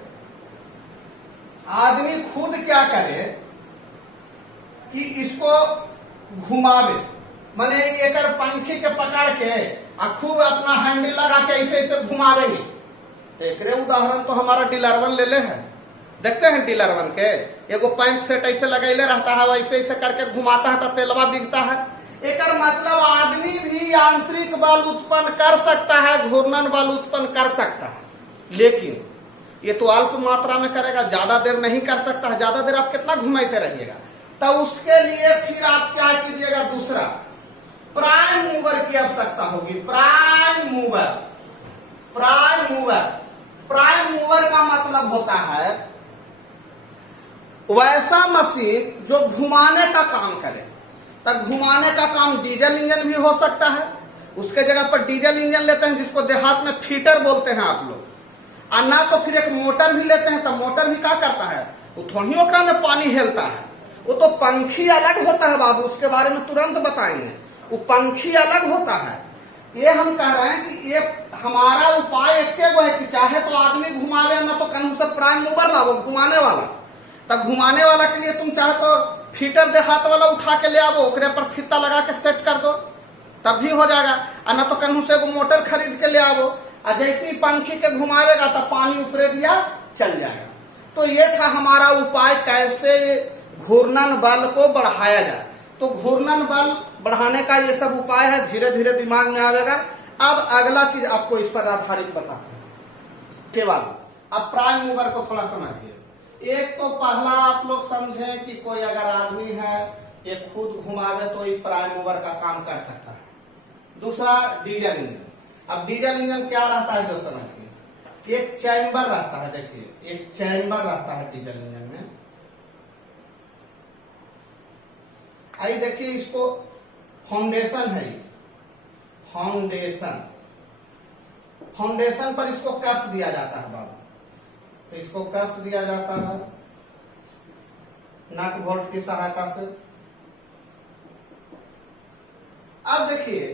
आदमी खुद क्या करे कि इसको घुमावे, माने एक पंखी के पकड़ के खूब अपना हैंडल लगा के ऐसे ऐसे घुमावेंगे। एक उदाहरण तो हमारा डीलरवन ले ले है, देखते हैं डीलरवन के एगो पंप सेट ऐसे लगैले रहता है, वैसे ऐसे करके घुमाता है तो तेलवा बिकता है। एक मतलब आदमी भी यांत्रिक बल उत्पन्न कर सकता है, घूर्णन बल उत्पन्न कर सकता है, लेकिन ये तो अल्प मात्रा में करेगा, ज्यादा देर नहीं कर सकता है। ज्यादा देर आप कितना घुमाते रहिएगा, तो उसके लिए फिर आप क्या कीजिएगा, दूसरा प्राइम मूवर की आवश्यकता होगी। प्राइम मूवर प्राइम मूवर का मतलब होता है वैसा मशीन जो घुमाने का काम करे। तब घुमाने का काम डीजल इंजन भी हो सकता है, उसके जगह पर डीजल इंजन लेते हैं जिसको देहात में फीटर बोलते हैं आप लोग, और ना तो फिर एक मोटर भी लेते हैं। तब मोटर भी क्या करता है, वो थोड़ी ओकरा में पानी हेलता है, वो तो पंखी अलग होता है बाबू, उसके बारे में तुरंत बताएंगे। वो पंखी अलग होता है। ये हम कह रहे हैं कि ये हमारा उपाय एक गो है कि चाहे तो आदमी घुमावे, ना तो कहीं से प्राइम मूवर लाओ घुमाने वाला। तब घुमाने वाला के लिए तुम चाहे तो फीटर देहात वाला उठा के ले आओ, ओकरे पर फीता लगा के सेट कर दो, तब भी हो जाएगा। और ना तो कहीं से वो मोटर खरीद के ले आओ, और जैसे ही पंखी के घुमावेगा तब पानी ऊपरे दिया चल जाएगा। तो ये था हमारा उपाय कैसे घूर्णन बल को बढ़ाया जाए। तो घूर्णन बल बढ़ाने का ये सब उपाय है, धीरे धीरे दिमाग में आएगा। अब अगला चीज आपको इस पर आधारित बताते हैं केवल। अब प्राइम मूवर को थोड़ा समझिए। एक तो पहला आप लोग समझें कि कोई अगर आदमी है ये खुद घुमावे तो ये प्राइम मूवर का काम कर सकता है। दूसरा डीजल इंजन। अब डीजल इंजन क्या रहता है जो समझिए, एक चैम्बर रहता है। देखिए एक चैम्बर रहता है डीजल इंजन में। आइए देखिए, इसको फाउंडेशन है, फाउंडेशन, फाउंडेशन पर इसको कस दिया जाता है बाबू। तो इसको कस दिया जाता है नट बोल्ट की सहायता से। अब देखिए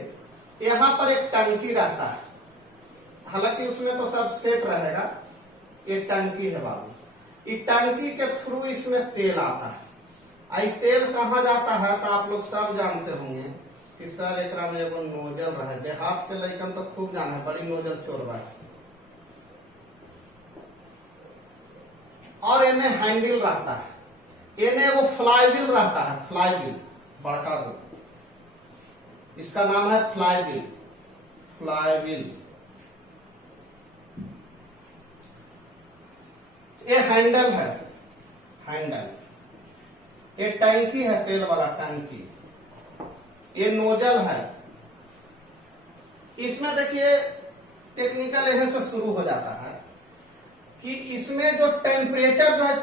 यहां पर एक टंकी रहता है, हालांकि उसमें तो सब सेट रहेगा। ये टंकी है बाबू, ये टंकी के थ्रू इसमें तेल आता है। आई तेल कहाँ जाता है तो आप लोग सब जानते होंगे कि सर एकरा में एगो नोजल रहे। देहात के लड़कन तो खूब जाने, बड़ी नोजल चोरवा है। और इन्हें हैंडल रहता है, इन्हें वो फ्लाईव्हील रहता है, फ्लाईव्हील बड़का वो, इसका नाम है फ्लाईव्हील। फ्लाईव्हील ये हैंडल है, हैंडल। ये टंकी है, तेल वाला टंकी। ये नोजल है। इसमें देखिए टेक्निकल यहीं से शुरू हो जाता है कि इसमें जो टेम्परेचर जो है,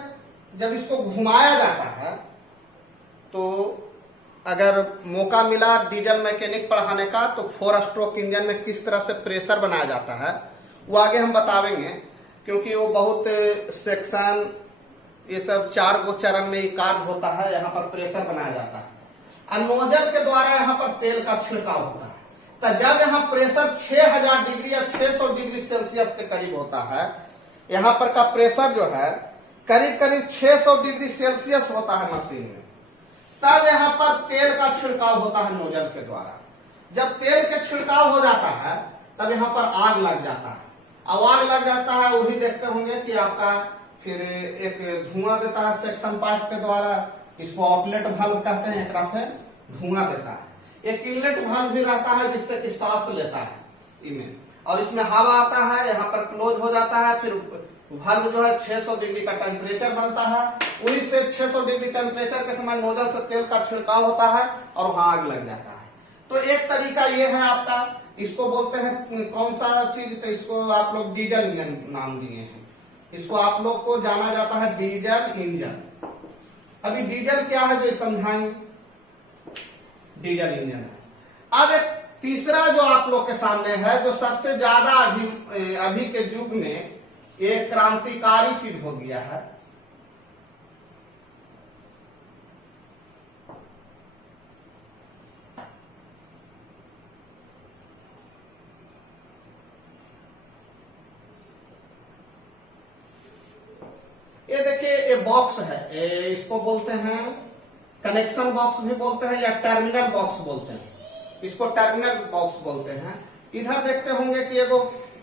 जब इसको घुमाया जाता है तो अगर मौका मिला डीजल मैकेनिक पढ़ाने का तो 4 स्ट्रोक इंजन में किस तरह से प्रेशर बनाया जाता है वो आगे हम बतावेंगे, क्योंकि वो बहुत सेक्शन ये सब 4 गो चरण में कार्य होता है। यहाँ पर प्रेशर बनाया जाता है और नोजल के द्वारा यहाँ पर तेल का छिड़काव होता है। तो जब यहाँ प्रेशर 6000 डिग्री या 600 डिग्री सेल्सियस के करीब होता है, यहाँ पर का प्रेशर जो है करीब करीब 600 डिग्री सेल्सियस होता है मशीन में, तब यहाँ पर तेल का छिड़काव होता है नोजल के द्वारा। जब तेल के छिड़काव हो जाता है तब यहाँ पर आग लग जाता है। अब आग लग जाता है, वही देखते होंगे कि आपका फिर एक धुआं देता है सेक्शन पाइप के द्वारा, इसको आउटलेट वाल्व कहते हैं, एक से धुआं देता है। एक इनलेट वाल्व भी रहता है जिससे कि सांस लेता है इनमें, और इसमें हवा आता है, यहाँ पर क्लोज हो जाता है। फिर वाल्व जो है 600 डिग्री का टेम्परेचर बनता है, वही से 600 डिग्री टेम्परेचर के समय नोजल से तेल का छिड़काव होता है और वहां आग लग जाता है। तो एक तरीका ये है आपका, इसको बोलते हैं कौन सा चीज, तो इसको आप लोग डीजल इंजन नाम दिए हैं। इसको आप लोग को जाना जाता है डीजल इंजन। अभी डीजल क्या है जो समझाएंगे, डीजल इंजन है। अब एक तीसरा जो आप लोग के सामने है, जो सबसे ज्यादा अभी के युग में एक क्रांतिकारी चीज हो गया है, ये देखिए ये बॉक्स है, इसको बोलते हैं कनेक्शन बॉक्स भी बोलते हैं या टर्मिनल बॉक्स बोलते हैं। इसको टर्मिनल बॉक्स बोलते हैं। इधर देखते होंगे कि एगो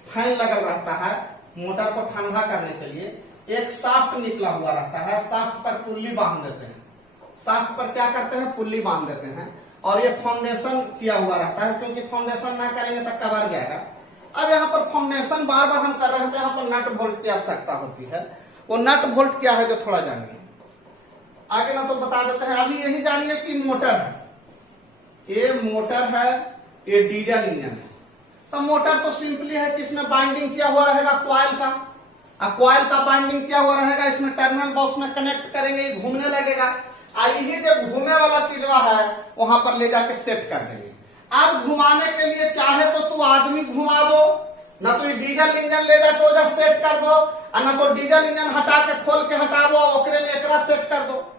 फैन लगल रहता है मोटर को ठंडा करने के लिए। एक शाफ्ट निकला हुआ रहता है, शाफ्ट पर पुल्ली बांध देते हैं। शाफ्ट पर क्या करते हैं, पुल्ली बांध देते हैं। और ये फाउंडेशन किया हुआ रहता है, क्योंकि फाउंडेशन ना करेंगे तो कबर जाएगा। अब यहाँ पर फाउंडेशन बार बार हम कर रहे हैं तो यहाँ पर नट बोल्ट की आवश्यकता होती है। वो नट बोल्ट क्या है जो थोड़ा जानिए, आगे ना तो बता देते हैं। अभी यही जानिए कि मोटर है, ये मोटर है, ये डीजल इंजन है। तो मोटर तो सिंपली है कि इसमें बाइंडिंग किया हुआ रहेगा कॉइल का, अब कॉइल का बाइंडिंग क्या हुआ रहेगा, इसमें टर्मिनल बॉक्स में कनेक्ट करेंगे, ये घूमने लगेगा। यही जो घूमने वाला चीजवा है वहां पर ले जाके सेट कर देंगे। अब घुमाने के लिए चाहे तो तू आदमी घुमा दो, ना तो डीजल इंजन ले जाके वजह सेट कर दो, और ना तो डीजल इंजन हटा के खोल के हटावो, ओकरे में एकरा सेट कर दो।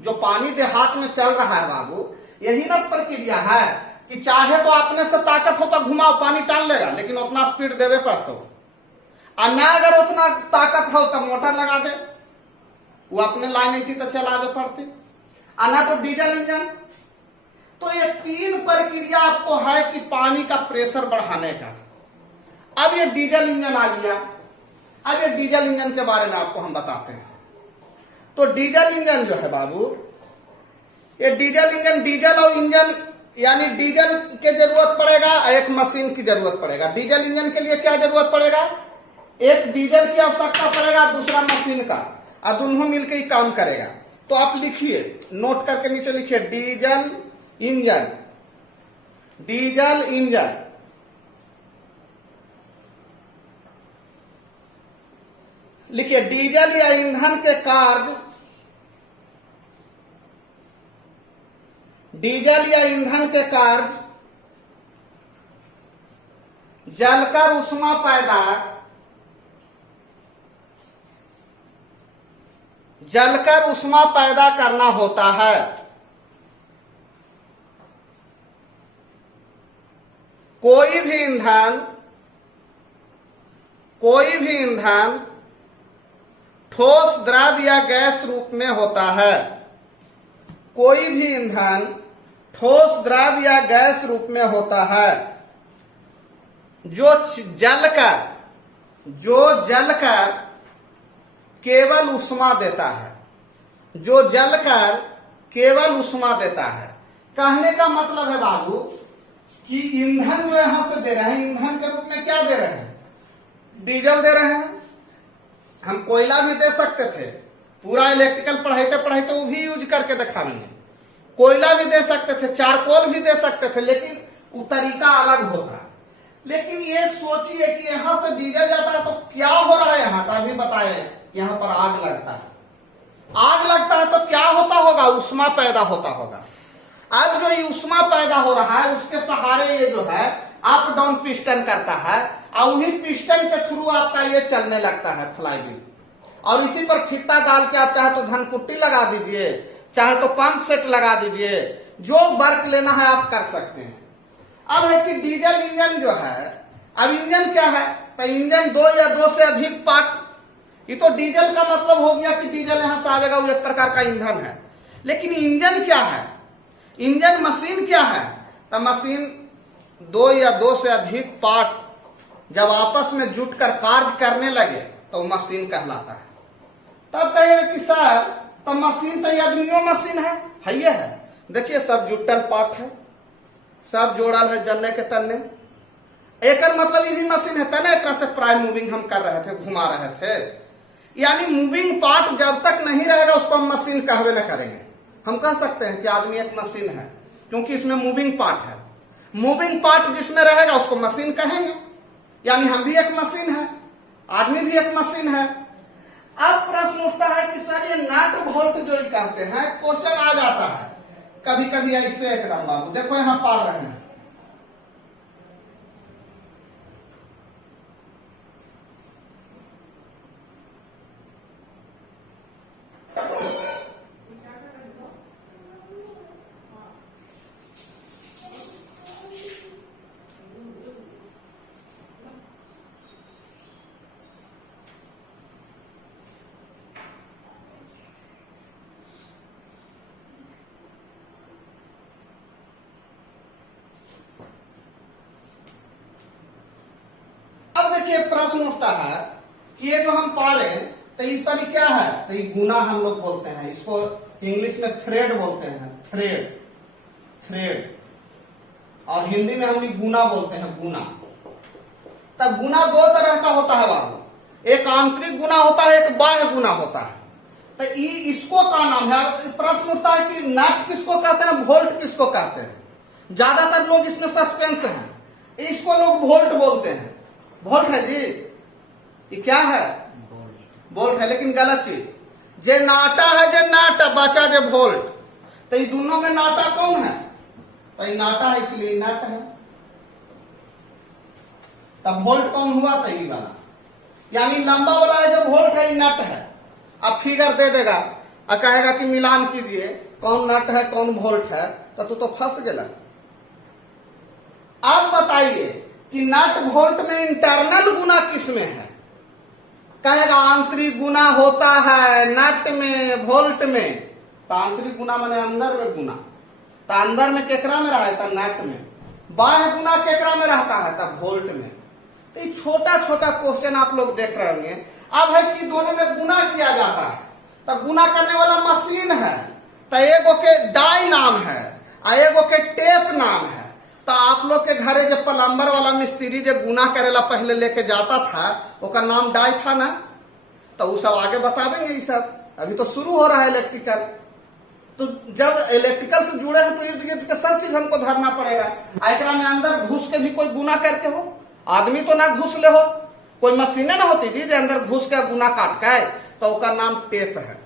जो पानी देहात में चल रहा है बाबू, यही ना प्रक्रिया है कि चाहे तो अपने से ताकत हो तो घुमाओ, पानी टान लेगा, लेकिन उतना स्पीड देवे पड़ता हो। और ना अगर उतना ताकत हो तो मोटर लगा दे, वो अपने लाइन नहीं थी तो चलावे पड़ती, और ना तो डीजल इंजन। तो ये तीन प्रक्रिया आपको है कि पानी का प्रेशर बढ़ाने का। अब ये डीजल इंजन आ गया। अब ये डीजल इंजन के बारे में आपको हम बताते हैं। तो डीजल इंजन जो है बाबू, ये डीजल इंजन, डीजल और इंजन यानी डीजल के जरूरत पड़ेगा, एक मशीन की जरूरत पड़ेगा। डीजल इंजन के लिए क्या जरूरत पड़ेगा, एक डीजल की आवश्यकता पड़ेगा, दूसरा मशीन का, और दोनों मिलकर ही काम करेगा। तो आप लिखिए, नोट करके नीचे लिखिए डीजल इंजन। डीजल इंजन लिखिए, डीजल या ईंधन के कार्य, डीजल या ईंधन के कार्य जलकर उष्मा पैदा, जलकर उष्मा पैदा करना होता है। कोई भी ईंधन ठोस द्रव या गैस रूप में होता है। कोई भी ईंधन ठोस द्रव या गैस रूप में होता है जो जलकर केवल उष्मा देता है, जो जलकर केवल उष्मा देता है। कहने का मतलब है बाबू कि ईंधन जो यहां से दे रहे हैं, ईंधन के रूप में क्या दे रहे हैं, डीजल दे रहे हैं। हम कोयला भी दे सकते थे, पूरा इलेक्ट्रिकल पढ़ाते पढ़ाते वो भी यूज करके दिखाएंगे। कोयला भी दे सकते थे, चारकोल भी दे सकते थे, लेकिन वो तरीका अलग होता। लेकिन ये सोचिए कि यहां से डीजल जाता है तो क्या हो रहा है, यहां का भी बताए, यहां पर आग लगता है। आग लगता है तो क्या होता होगा, उष्मा पैदा होता होगा। अब जो ये उष्मा पैदा हो रहा है उसके सहारे ये जो है अप डाउन पिस्टन करता है, और वही पिस्टन के थ्रू आपका ये चलने लगता है फ्लाईव्हील। और इसी पर फीता डाल के आप चाहे तो धनकुट्टी लगा दीजिए, चाहे तो पंप सेट लगा दीजिए, जो वर्क लेना है आप कर सकते हैं। अब है कि डीजल इंजन जो है, अब इंजन क्या है, तो इंजन दो या दो से अधिक पार्ट। ये तो डीजल का मतलब हो गया कि डीजल यहां से आएगा, वो एक प्रकार का ईंधन है। लेकिन इंजन क्या है, इंजन मशीन क्या है, तो मशीन दो या दो से अधिक पार्ट जब आपस में जुटकर कार्य करने लगे तो मशीन कहलाता है। तब कहेगा कि सर तो मशीन तो आदमियों मशीन है ये है। देखिए सब जुटल पार्ट है, सब जोड़ल है जलने के तन्ने। एक मतलब ये भी मशीन है, तने एक से प्राइम मूविंग हम कर रहे थे, घुमा रहे थे। यानी मूविंग पार्ट जब तक नहीं रहेगा उसको हम मशीन कहवे न करेंगे। हम कह सकते हैं कि आदमी एक मशीन है, क्योंकि इसमें मूविंग पार्ट है। मूविंग पार्ट जिसमें रहेगा उसको मशीन कहेंगे। यानी हम भी एक मशीन है, आदमी भी एक मशीन है। अब प्रश्न उठता है कि सर ये नट बोल्ट जो कहते हैं, क्वेश्चन आ जाता है कभी कभी ऐसे एकदम, बाबू देखो यहां पार रहे हैं, देखिए प्रश्न उठता है कि ये जो हम पा रहे हैं तो इस पर क्या है, तो ये गुना हम लोग बोलते हैं, इसको इंग्लिश में थ्रेड बोलते हैं, थ्रेड थ्रेड, और हिंदी में हम गुना बोलते हैं, गुना। तब गुना दो तरह का होता है बाबू, एक आंतरिक गुना होता है, एक बाह्य गुना होता है। तो इसको का नाम है, प्रश्न उठता है कि नट किसको कहते हैं, वोल्ट किसको कहते हैं। ज्यादातर लोग इसमें सस्पेंस हैं, इसको लोग वोल्ट बोलते हैं। वोल्ट है जी, ये क्या है, वोल्ट है, लेकिन गलत चीज। जे नाटा है, जे नाटा बचा जे वोल्ट, तो ये दोनों में नाटा कौन है? तो ये नाटा है, इसलिए नट है। तब वोल्ट कौन हुआ? तो ये वाला, यानी लंबा वाला है जो वोल्ट है, ये नट है। अब फिगर दे देगा और कहेगा कि मिलान कीजिए कौन नट है कौन वोल्ट है, तो तू फंस गया। अब बताइए कि नट वोल्ट में इंटरनल गुना किस में है? कहेगा आंतरिक गुना होता है नट में, वोल्ट में। तो आंतरिक गुना माने अंदर में गुना, तो अंदर में केकरा में रहा है? तो नट में। बाह्य गुना केकरा में रहता है? तो वोल्ट में। तो ये छोटा छोटा क्वेश्चन आप लोग देख रहे होंगे। अब है कि दोनों में गुना किया जाता है, तो गुना करने वाला मशीन है, तो एगो के डाई नाम है और एगो के टेप नाम है। तो आप लोग के घरे जो प्लम्बर वाला मिस्त्री जो गुना करेला पहले लेके जाता था, उसका नाम डाई था ना? तो वो सब आगे बता देंगे। ये सब अभी तो शुरू हो रहा है इलेक्ट्रिकल। तो जब इलेक्ट्रिकल से जुड़े हैं तो इर्द गिर्द के सब चीज हमको धरना पड़ेगा। एकरा में अंदर घुस के भी कोई गुना करके हो? आदमी तो ना घुस ले हो, कोई मशीने ना होती जी जो अंदर घुस के गुना काट के, तो उसका नाम टेप है।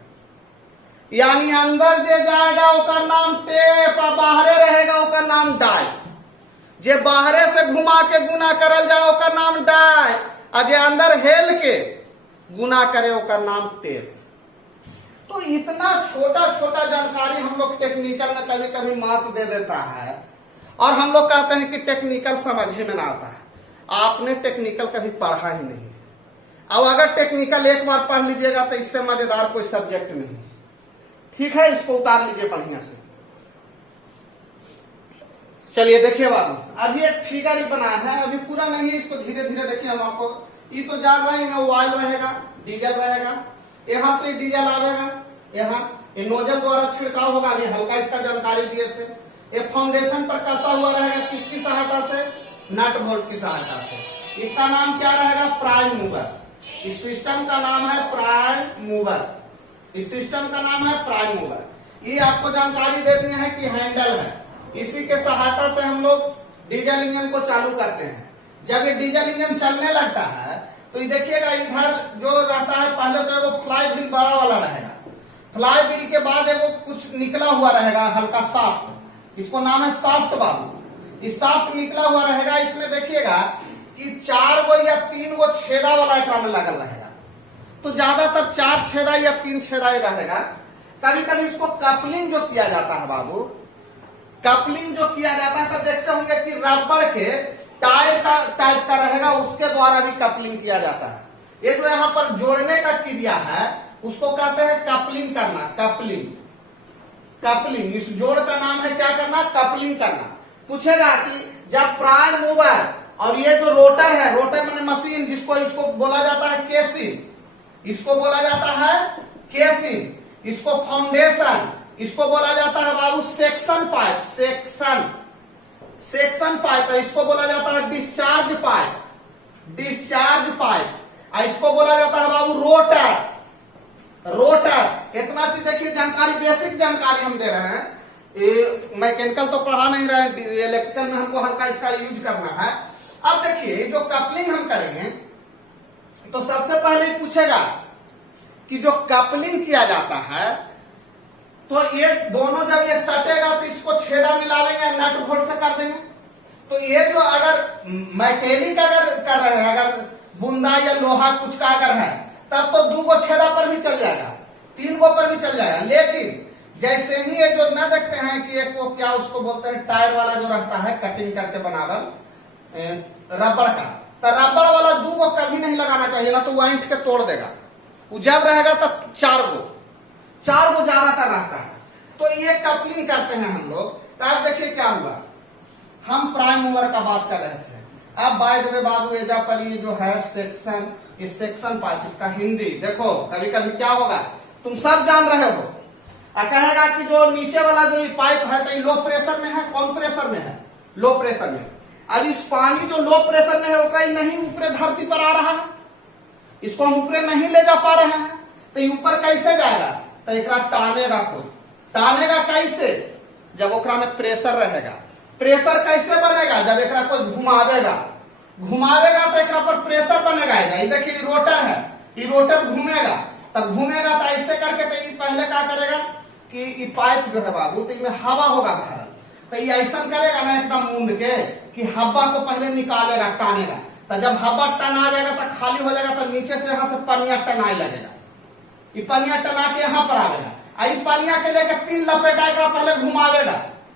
यानी अंदर जे जाएगा उसका नाम टेप और बाहरे रहेगा उसका नाम डाई। जे बाहरे से घुमा के गुना करल जाए उसका नाम डाई, और जे अंदर हेल के गुना करे उसका नाम टेप। तो इतना छोटा छोटा जानकारी हम लोग टेक्निकल में कभी कभी मात दे देता है, और हम लोग कहते हैं कि टेक्निकल समझ में ना आता है। आपने टेक्निकल कभी पढ़ा ही नहीं, अब अगर टेक्निकल एक बार पढ़ लीजिएगा तो इससे मजेदार कोई सब्जेक्ट नहीं। ठीक है, इसको उतार लीजिए बढ़िया से। चलिए देखिए बाबू, अभी एक फिगर ही बना है, अभी पूरा नहीं है, इसको धीरे धीरे देखिए हम आपको। ये तो जान रहे हैं, ऑयल रहेगा, डीजल रहेगा, यहां से डीजल आवेगा, यहाँ ये नोजल द्वारा छिड़काव होगा। अभी हल्का इसका जानकारी दिए थे। ये फाउंडेशन पर कसा हुआ रहेगा, किसकी सहायता से? नट बोल्ट की सहायता से। इसका नाम क्या रहेगा? Prime mover. इस सिस्टम का नाम है प्राइम मूवर। इस सिस्टम का नाम है प्राइम मूवर। ये आपको जानकारी दे दी है कि हैंडल है, इसी के सहायता से हम लोग डीजल इंजन को चालू करते हैं। जब ये डीजल इंजन चलने लगता है तो ये देखिएगा इधर जो रहता है, पहले तो एगो फ्लाई व्हील बड़ा वाला रहेगा, फ्लाई व्हील के बाद एगो कुछ निकला हुआ रहेगा हल्का साफ्ट, इसको नाम है साफ्ट बाबू। इस साफ्ट निकला हुआ रहेगा, इसमें देखिएगा कि 4 गो या 3 गो छेदा वाला एक में लगल रहेगा। तो ज्यादातर 4 छेदा या 3 छेदा ही रहेगा। कभी कभी इसको कपलिंग जो किया जाता है बाबू, कपलिंग जो किया जाता है तो देखते होंगे कि रबड़ के टायर का टाइप का रहेगा, उसके द्वारा भी कपलिंग किया जाता है। ये जो यहाँ पर जोड़ने का क्रिया है उसको कहते हैं कपलिंग करना। कपलिंग, कपलिंग, इस जोड़ का नाम है क्या करना? कपलिंग करना। पूछेगा कि जब प्राइम मूवर और ये जो रोटर है, रोटर मैंने मशीन, जिसको इसको बोला जाता है केसिंग, इसको बोला जाता है केसिंग, इसको फाउंडेशन, इसको बोला जाता है बाबू सेक्शन पाइप। सेक्शन पाइप है, इसको बोला जाता है डिस्चार्ज पाइप, डिस्चार्ज पाइप। इसको बोला जाता है बाबू रोटर। रोटर इतना चीज देखिए, जानकारी बेसिक जानकारी हम दे रहे हैं। ये मैकेनिकल तो पढ़ा नहीं रहे, इलेक्ट्रिकल में हमको हल्का इसका यूज करना है। अब देखिए जो कपलिंग हम करेंगे तो सबसे पहले पूछेगा कि जो कपलिंग किया जाता है तो ये दोनों जब ये सटेगा तो इसको छेदा मिलावेंगे, नट बोल्ट से कर देंगे। तो ये जो अगर मेटेलिक अगर कर रहे हैं, अगर बुंदा या लोहा कुछ का अगर है, तब तो 2 गो छेदा पर भी चल जाएगा, 3 गो पर भी चल जाएगा। लेकिन जैसे ही ये जो न देखते हैं कि एक को क्या उसको बोलते हैं, टायर वाला जो रहता है कटिंग करके बनावल रबड़ का, तो रबड़ वाला 2 गो कभी नहीं लगाना चाहिए, ना तो वो ऐंठ के तोड़ देगा। वो जब रहेगा तो 4 गो ज्यादातर रहता है। तो ये कपलिंग करते हैं हम लोग। तो अब देखिए क्या हुआ, हम प्राइम मूवर का बात कर रहे थे। अब बाय द वे बाबू एजा पर ये जो है सेक्शन, ये सेक्शन पाइप, इसका हिंदी देखो कभी कभी क्या होगा, तुम सब जान रहे हो। कहेगा कि जो नीचे वाला जो ये पाइप है तो ये लो प्रेशर में है, कौन प्रेशर में है? लो प्रेशर में। अब इस पानी जो लो प्रेशर में है वो कहीं नहीं ऊपर धरती पर आ रहा है, इसको हम ऊपर नहीं ले जा पा रहे हैं, तो ये ऊपर कैसे जाएगा? तो एक टानेगा कोई, टानेगा कैसे? जब ओकरा में प्रेशर रहेगा। प्रेशर कैसे बनेगा? जब एक कोई घुमावेगा, घुमावेगा तो एक पर प्रेशर बनेगा। ये देखिए रोटर है, ये रोटर घूमेगा, तो घूमेगा तो ऐसे करके तो ये पहले क्या करेगा कि ये पाइप जो है बाबू तो इसमें हवा होगा भरल, तो ये ऐसा करेगा ना एकदम मूंद के कि हवा को पहले निकालेगा, टानेगा, तो जब हवा टना जाएगा तो खाली हो जाएगा, तो नीचे से यहाँ से पनिया टनाए लगेगा, ये पनिया टना के यहाँ पर आवेगा, आई पनिया के लेकर 3 लपेटा पहले घुमावेगा,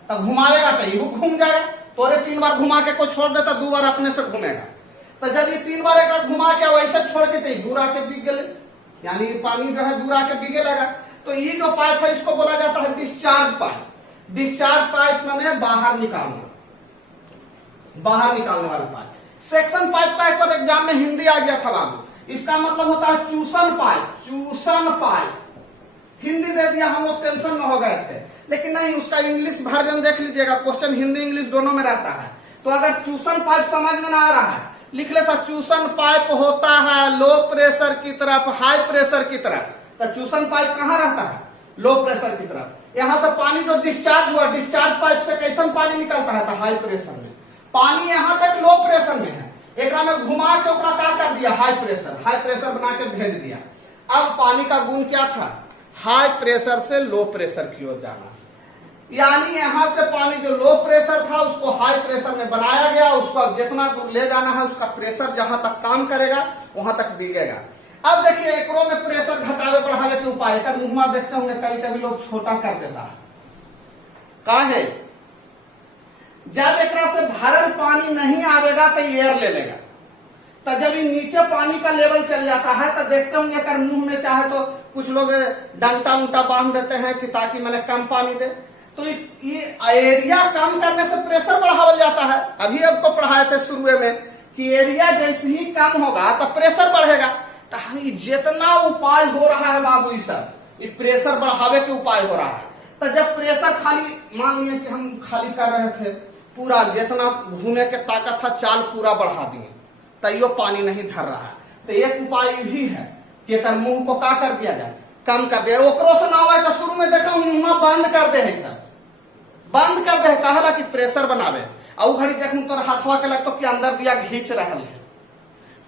तो घुमावेगा तो ये घूम जाएगा, तोरे 3 बार घुमा के कोई छोड़ देता 2 बार अपने से घूमेगा, तो जब ये 3 बार एक घुमा के वैसे छोड़ के तो दूर आके बिक गए, यानी पानी जो है दूर आके बिके लगा। तो ये जो पाइप है इसको बोला जाता है डिस्चार्ज पाइप। डिस्चार्ज पाइप माने बाहर निकालने वाला पाइप। सेक्शन पाइप का एक बार एग्जाम में हिंदी आ गया था बाबू, इसका मतलब होता है चूसन पाइप। चूसन पाइप हिंदी दे दिया, हम लोग टेंशन में हो गए थे, लेकिन नहीं, उसका इंग्लिश वर्जन देख लीजिएगा, क्वेश्चन हिंदी इंग्लिश दोनों में रहता है। तो अगर चूसन पाइप समझ में ना आ रहा है, लिख लेता चूसन पाइप होता है लो प्रेशर की तरफ हाई प्रेशर की तरफ। तो चूसन पाइप कहाँ रहता है? लो प्रेशर की तरफ। यहाँ से पानी जो डिस्चार्ज हुआ, डिस्चार्ज पाइप से कैसा पानी निकलता है? तो हाई प्रेशर में। पानी यहाँ तक लो प्रेशर में है, एक में घुमा के ओकरा क्या कर दिया? हाई प्रेशर बना के भेज दिया। अब पानी का गुण क्या था? हाई प्रेशर से लो प्रेशर की ओर जाना, यानी यहां से पानी जो लो प्रेशर था उसको हाई प्रेशर में बनाया गया। उसको अब जितना दूर ले जाना है उसका प्रेशर जहां तक काम करेगा वहां तक बिगेगा। अब देखिए एकरो में प्रेशर घटावे बढ़ावे के उपाय का मुहमा देखते होंगे, कभी कभी लोग छोटा कर देता है। कहा है जब एकरा से भरल पानी नहीं आवेगा तो एयर ले लेगा, तो जब ये नीचे पानी का लेवल चल जाता है तो देखते होंगे अगर मुंह में चाहे तो कुछ लोग डंटा उंटा बांध देते हैं कि ताकि मैंने कम पानी दे। तो ये एरिया कम करने से प्रेशर बढ़ावल जाता है। अभी आपको पढ़ाए थे शुरू में कि एरिया जैसे ही कम होगा तो प्रेशर बढ़ेगा। तो जितना उपाय हो रहा है बाबू ये सब ये प्रेशर बढ़ावे के उपाय हो रहा है। तो जब प्रेशर खाली मान लिए कि हम खाली कर रहे थे, पूरा जितना घूमे के ताकत था चाल पूरा बढ़ा दिए, तो यो पानी नहीं धर रहा है। तो एक उपाय भी है कि एक मुंह को क्या कर दिया जाए? कम कर दिया। ओकरो से ना आए तो शुरू में देखा मुंह बंद कर दे है, सब बंद कर दे, कहला कि प्रेशर बनावे। और घड़ी देख तोर हाथवा के लगता कि अंदर दिया घींच रहा है।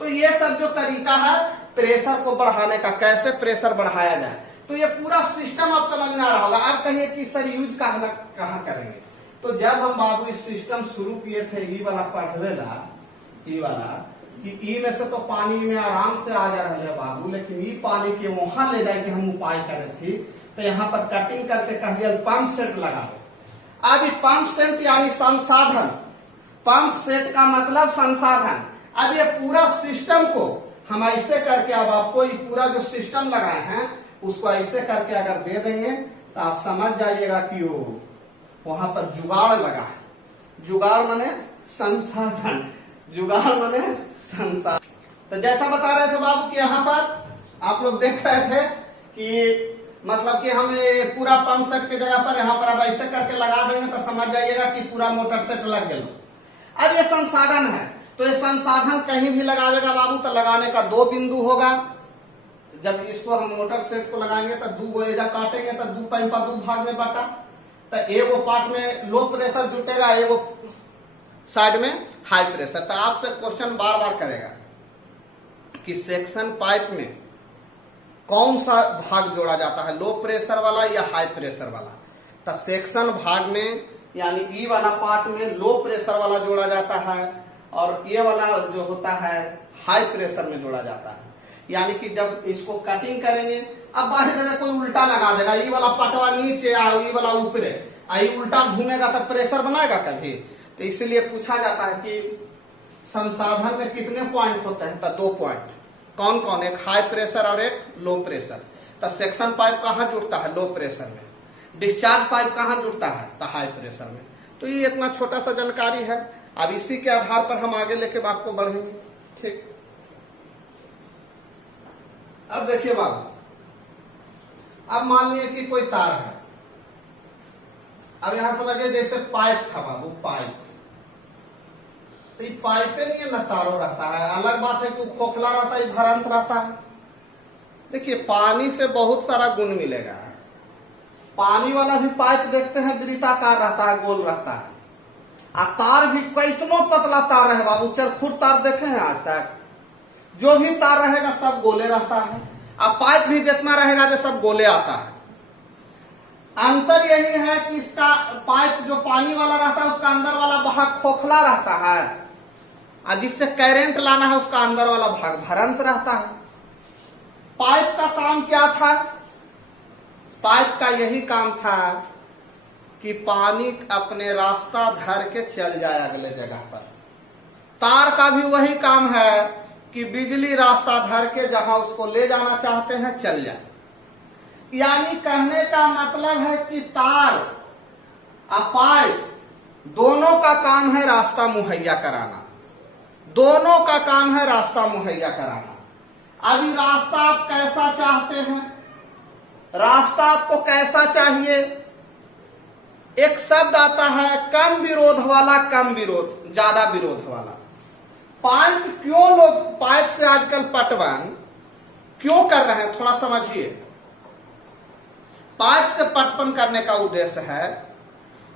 तो ये सब जो तरीका है प्रेशर को बढ़ाने का, कैसे प्रेशर बढ़ाया जाए, तो ये पूरा सिस्टम आप समझ में आ रहा होगा। आप कहिए कि सर यूज कहाँ करेंगे? तो जब हम बाबू इस सिस्टम शुरू किए थे ई वाला पढ़वेला, ई वाला कि ई में से तो पानी में आराम से आ जा रहा है बाबू, लेकिन ई पानी के वहां ले जाए कि हम उपाय करे थी, तो यहाँ पर कटिंग करके कह दिया पंप सेट लगा दो। अब पंप सेट यानी संसाधन, पंप सेट का मतलब संसाधन। अब ये पूरा सिस्टम को हम ऐसे करके, अब आपको ये पूरा जो सिस्टम लगाए हैं उसको ऐसे करके अगर दे देंगे तो आप समझ जाइएगा कि वो वहां पर जुगाड़ लगा है। जुगाड़ माने संसाधन, जुगाड़ माने संसाधन। तो जैसा बता रहे थे बाबू कि यहाँ पर आप लोग देख रहे थे कि मतलब कि हम पूरा पंप सेट की जगह पर यहाँ पर अब ऐसे करके लगा देंगे तो समझ जाइएगा कि पूरा मोटर सेट लग गया। अब ये संसाधन है, तो ये संसाधन कहीं भी लगावेगा बाबू तो लगाने का 2 बिंदु होगा। जब इसको हम मोटर सेट को लगाएंगे तो 2 एजा काटेंगे तो 2 पैंपा 2 भाग में बांटा, तो एगो पार्ट में लो प्रेशर जुटेगा, एगो साइड में हाई प्रेशर। तो आपसे क्वेश्चन बार बार करेगा कि सेक्शन पाइप में कौन सा भाग जोड़ा जाता है, लो प्रेशर वाला या हाई प्रेशर वाला? तो सेक्शन भाग में यानी ई वाला पार्ट में लो प्रेशर वाला जोड़ा जाता है और ये वाला जो होता है हाई प्रेशर में जोड़ा जाता है। यानी कि जब इसको कटिंग करेंगे, अब बाहर जगह कोई उल्टा लगा देगा, ये वाला पटवा नीचे और ये वाला ऊपरे, ये उल्टा घूमेगा तो प्रेशर बनाएगा कभी? तो इसलिए पूछा जाता है कि संसाधन में कितने पॉइंट होते हैं? तो 2 पॉइंट। कौन कौन? एक हाई प्रेशर और एक लो प्रेशर। तो सेक्शन पाइप कहाँ जुड़ता है? लो प्रेशर में। डिस्चार्ज पाइप कहाँ जुड़ता है? तो हाई प्रेशर में। तो ये इतना छोटा सा जानकारी है, अब इसी के आधार पर हम आगे लेके आपको बढ़ेंगे। ठीक, अब देखिए बाबू, अब मान लीजिए कि कोई तार है। अब यहां समझिए जैसे पाइप था बाबू, पाइप, तो ये पाइपे नहीं ना तारों रहता है। अलग बात है कि खोखला रहता है, भरंत रहता है। देखिए पानी से बहुत सारा गुण मिलेगा। पानी वाला भी पाइप देखते हैं वृत्ताकार रहता है, गोल रहता है। आ तार भी कैसनो पतला तार है बाबू, चरखुट तार देखे हैं आज तक? जो भी तार रहेगा सब गोले रहता है, अब पाइप भी जितना रहेगा जो सब गोले आता है। अंतर यही है कि इसका पाइप जो पानी वाला रहता है उसका अंदर वाला भाग खोखला रहता है, और जिससे करंट लाना है उसका अंदर वाला भाग भरंत रहता है। पाइप का काम क्या था? पाइप का यही काम था कि पानी अपने रास्ता धर के चल जाए अगले जगह पर। तार का भी वही काम है कि बिजली रास्ता धर के जहां उसको ले जाना चाहते हैं चल जाए। यानी कहने का मतलब है कि तार और पाइप दोनों का काम है रास्ता मुहैया कराना, दोनों का काम है रास्ता मुहैया कराना। अभी रास्ता आप कैसा चाहते हैं? रास्ता आपको कैसा चाहिए? एक शब्द आता है कम विरोध वाला, कम विरोध, ज्यादा विरोध वाला। पाइप क्यों लोग पाइप से आजकल पटवन क्यों कर रहे हैं, थोड़ा समझिए। पाइप से पटवन करने का उद्देश्य है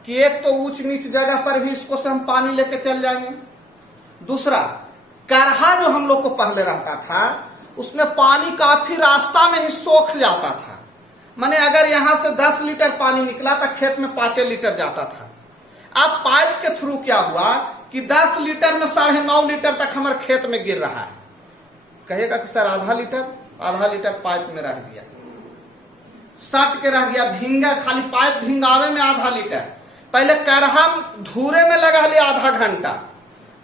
कि एक तो ऊंच नीच जगह पर भी इसको से हम पानी लेके चल जाएंगे। दूसरा, करहा जो हम लोग को पहले रहता था उसमें पानी काफी रास्ता में ही सोख जाता था। माने अगर यहां से 10 लीटर पानी निकला तो खेत में 5 लीटर जाता था। अब पाइप के थ्रू क्या हुआ कि 10 लीटर में 9.5 लीटर तक हमारे खेत में गिर रहा है। कहेगा कि सर आधा लीटर पाइप में रह दिया, सट के रह गया, भींगा, खाली पाइप भींगावे में आधा लीटर। पहले करहा धूरे में लगा लिया आधा घंटा,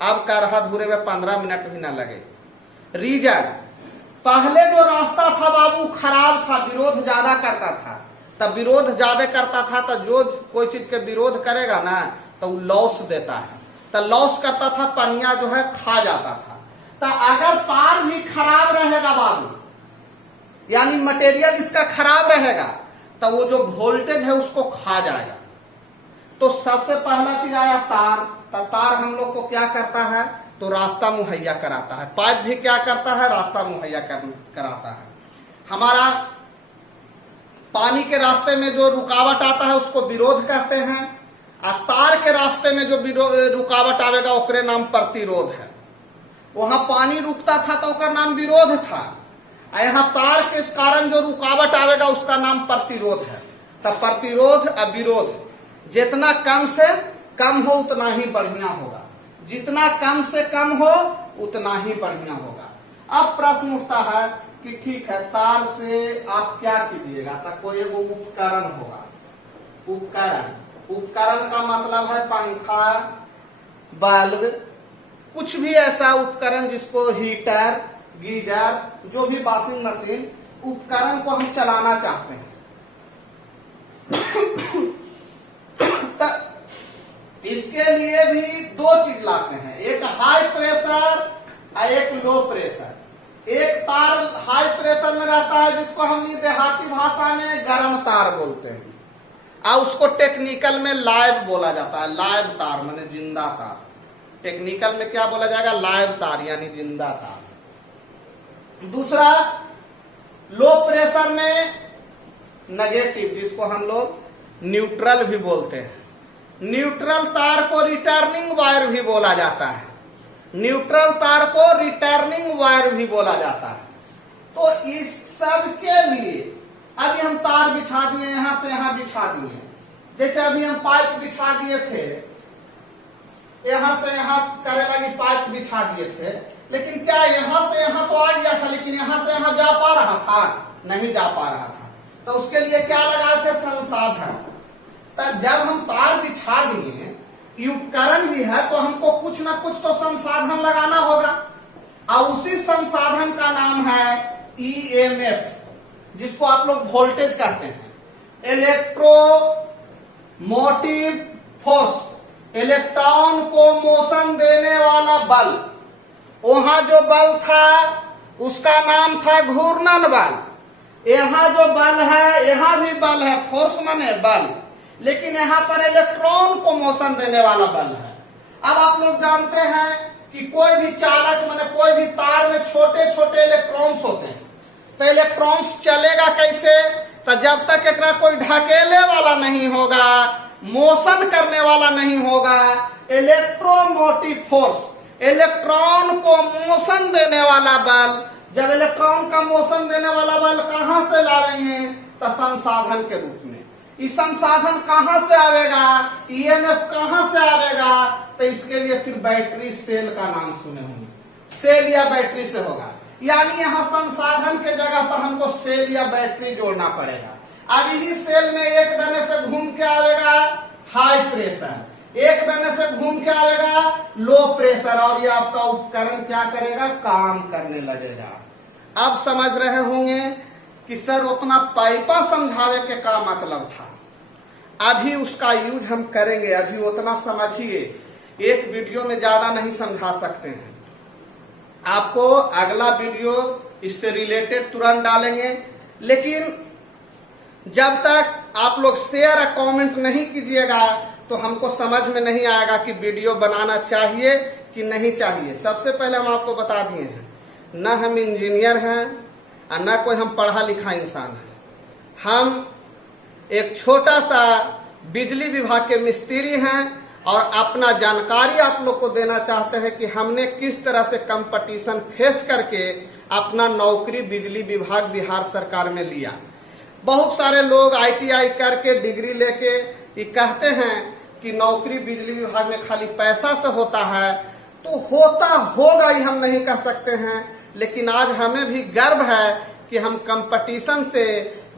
अब करहा धूरे में 15 मिनट भी ना लगे। रीजन, पहले जो रास्ता था बाबू खराब था, विरोध ज्यादा करता था। तब विरोध ज्यादा करता था तो जो कोई चीज के विरोध करेगा ना तो वो लॉस देता है, तो लॉस करता था, पनिया जो है खा जाता था। तो अगर तार भी खराब रहेगा बाबू, यानी मटेरियल इसका खराब रहेगा, तो वो जो वोल्टेज है उसको खा जाएगा। तो सबसे पहला चीज आया तार। तो तार हम लोग को क्या करता है? तो रास्ता मुहैया कराता है। पाइप भी क्या करता है? रास्ता मुहैया कराता है। हमारा पानी के रास्ते में जो रुकावट आता है उसको विरोध करते हैं, और तार के रास्ते में जो रुकावट आवेगा ओकरे नाम प्रतिरोध है। वहां पानी रुकता था तो ओकर नाम विरोध था, और यहाँ तार के कारण जो रुकावट आवेगा उसका नाम प्रतिरोध है। तो प्रतिरोध और विरोध जितना कम से कम हो उतना ही बढ़िया होगा, जितना कम से कम हो उतना ही बढ़िया होगा। अब प्रश्न उठता है कि ठीक है, तार से आप क्या कीजिएगा? तो कोई वो उपकरण होगा। उपकरण का मतलब है पंखा, बल्ब, कुछ भी ऐसा उपकरण जिसको हीटर, गीजर, जो भी वॉशिंग मशीन उपकरण को हम चलाना चाहते हैं। तो इसके लिए भी 2 चीज लाते हैं, एक हाई प्रेशर और एक लो प्रेशर। एक तार हाई प्रेशर में रहता है जिसको हम देहाती भाषा में गर्म तार बोलते हैं, और उसको टेक्निकल में लाइव बोला जाता है। लाइव तार माने जिंदा तार। टेक्निकल में क्या बोला जाएगा? लाइव तार यानी जिंदा तार। दूसरा, लो प्रेशर में नेगेटिव, जिसको हम लोग न्यूट्रल भी बोलते हैं। न्यूट्रल तार को रिटर्निंग वायर भी बोला जाता है। न्यूट्रल तार को रिटर्निंग वायर भी बोला जाता है। तो इस सब के लिए अभी हम तार बिछा दिए, यहां से यहां बिछा दिए। जैसे अभी हम पाइप बिछा दिए थे, यहां से यहां करे लगी पाइप बिछा दिए थे, लेकिन क्या यहां से यहां तो आ गया था, लेकिन यहां से यहां जा पा रहा था? नहीं जा पा रहा था। तो उसके लिए क्या लगाए थे? संसाधन। तो जब हम तार बिछा दिए, उपकरण भी है, तो हमको कुछ ना कुछ तो संसाधन लगाना होगा, और उसी संसाधन का नाम है ईएमएफ, जिसको आप लोग वोल्टेज कहते हैं। इलेक्ट्रोमोटिव फोर्स, इलेक्ट्रॉन को मोशन देने वाला बल। वहां जो बल था उसका नाम था घूर्णन बल। यहाँ जो बल है, यहाँ भी बल है, फोर्स माने बल, लेकिन यहाँ पर इलेक्ट्रॉन को मोशन देने वाला बल है। अब आप लोग जानते हैं कि कोई भी चालक माने कोई भी तार में छोटे छोटे इलेक्ट्रॉन्स होते हैं। तो इलेक्ट्रॉन्स चलेगा कैसे? तो जब तक एकरा कोई ढकेले वाला नहीं होगा, मोशन करने वाला नहीं होगा, इलेक्ट्रोमोटिव फोर्स इलेक्ट्रॉन को मोशन देने वाला बल, जब इलेक्ट्रॉन का मोशन देने वाला बल कहां से लाएंगे, तो संसाधन के रूप में। इस संसाधन कहां से आवेगा, ईएमएफ कहां से आवेगा, तो इसके लिए फिर बैटरी सेल का नाम सुने होंगे, सेल या बैटरी से होगा। यानी यहां संसाधन के जगह पर हमको सेल या बैटरी जोड़ना पड़ेगा। अब इसी सेल में एक दाने से घूम के आवेगा हाई प्रेशर, एक दाने से घूम के आवेगा लो प्रेशर, और ये आपका उपकरण क्या करेगा, काम करने लगेगा। अब समझ रहे होंगे कि सर उतना पाइपा समझावे के का मतलब था। अभी उसका यूज हम करेंगे, अभी उतना समझिए, एक वीडियो में ज्यादा नहीं समझा सकते हैं। आपको अगला वीडियो इससे रिलेटेड तुरंत डालेंगे, लेकिन जब तक आप लोग शेयर और कमेंट नहीं कीजिएगा तो हमको समझ में नहीं आएगा कि वीडियो बनाना चाहिए कि नहीं चाहिए। सबसे पहले हम आपको बता दिए हैं, न हम इंजीनियर हैं और न कोई हम पढ़ा लिखा इंसान है। हम एक छोटा सा बिजली विभाग के मिस्त्री हैं और अपना जानकारी आप लोग को देना चाहते हैं कि हमने किस तरह से कंपटीशन फेस करके अपना नौकरी बिजली विभाग बिहार सरकार में लिया। बहुत सारे लोग आईटीआई करके डिग्री लेके ये कहते हैं कि नौकरी बिजली विभाग में खाली पैसा से होता है, तो होता होगा ही हम नहीं कह सकते हैं, लेकिन आज हमें भी गर्व है कि हम कंपटीशन से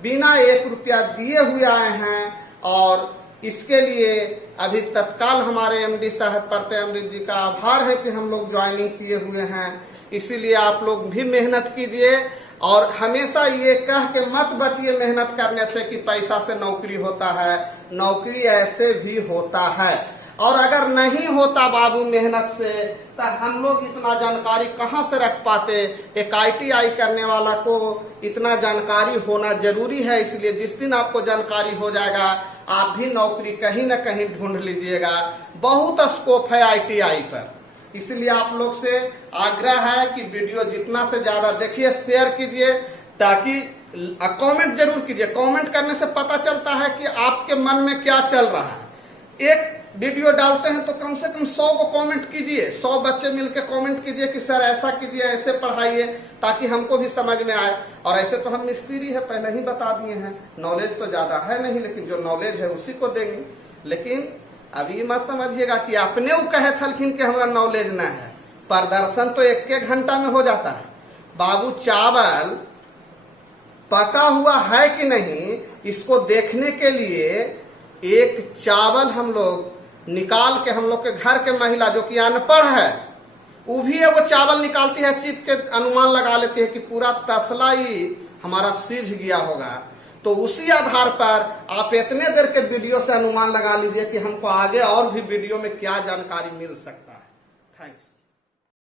बिना 1 रुपया दिए हुए आए हैं। और इसके लिए अभी तत्काल हमारे एमडी साहब प्रत्यय अमृत जी का आभार है कि हम लोग ज्वाइनिंग किए हुए हैं। इसीलिए आप लोग भी मेहनत कीजिए और हमेशा ये कह के मत बचिए मेहनत करने से कि पैसा से नौकरी होता है। नौकरी ऐसे भी होता है, और अगर नहीं होता बाबू मेहनत से तो हम लोग इतना जानकारी कहां से रख पाते। एक आईटीआई करने वाला को इतना जानकारी होना जरूरी है, इसलिए जिस दिन आपको जानकारी हो जाएगा आप भी नौकरी कहीं न कहीं ढूंढ लीजिएगा। बहुत स्कोप है आईटीआई पर, इसलिए आप लोग से आग्रह है कि वीडियो जितना से ज्यादा देखिए, शेयर कीजिए, ताकि कमेंट जरूर कीजिए। कमेंट करने से पता चलता है कि आपके मन में क्या चल रहा है। एक वीडियो डालते हैं तो कम से कम 100 को कमेंट कीजिए, 100 बच्चे मिलकर कमेंट कीजिए कि सर ऐसा कीजिए, ऐसे पढ़ाइए, ताकि हमको भी समझ में आए। और ऐसे तो हम मिस्त्री है, पहले ही बता दिए हैं, नॉलेज तो ज्यादा है नहीं, लेकिन जो नॉलेज है उसी को देंगे। लेकिन अभी मत समझिएगा कि अपने वो कहे थलखिन के हमारा नॉलेज न है। प्रदर्शन तो 1-1 घंटा में हो जाता है। बाबू चावल पका हुआ है कि नहीं, इसको देखने के लिए एक चावल हम लोग निकाल के, हम लोग के घर के महिला जो कि अनपढ़ है वो भी है, वो चावल निकालती है, चिप के अनुमान लगा लेती है कि पूरा तसला ही हमारा सिझ गया होगा। तो उसी आधार पर आप इतने देर के वीडियो से अनुमान लगा लीजिए कि हमको आगे और भी वीडियो में क्या जानकारी मिल सकता है। थैंक्स।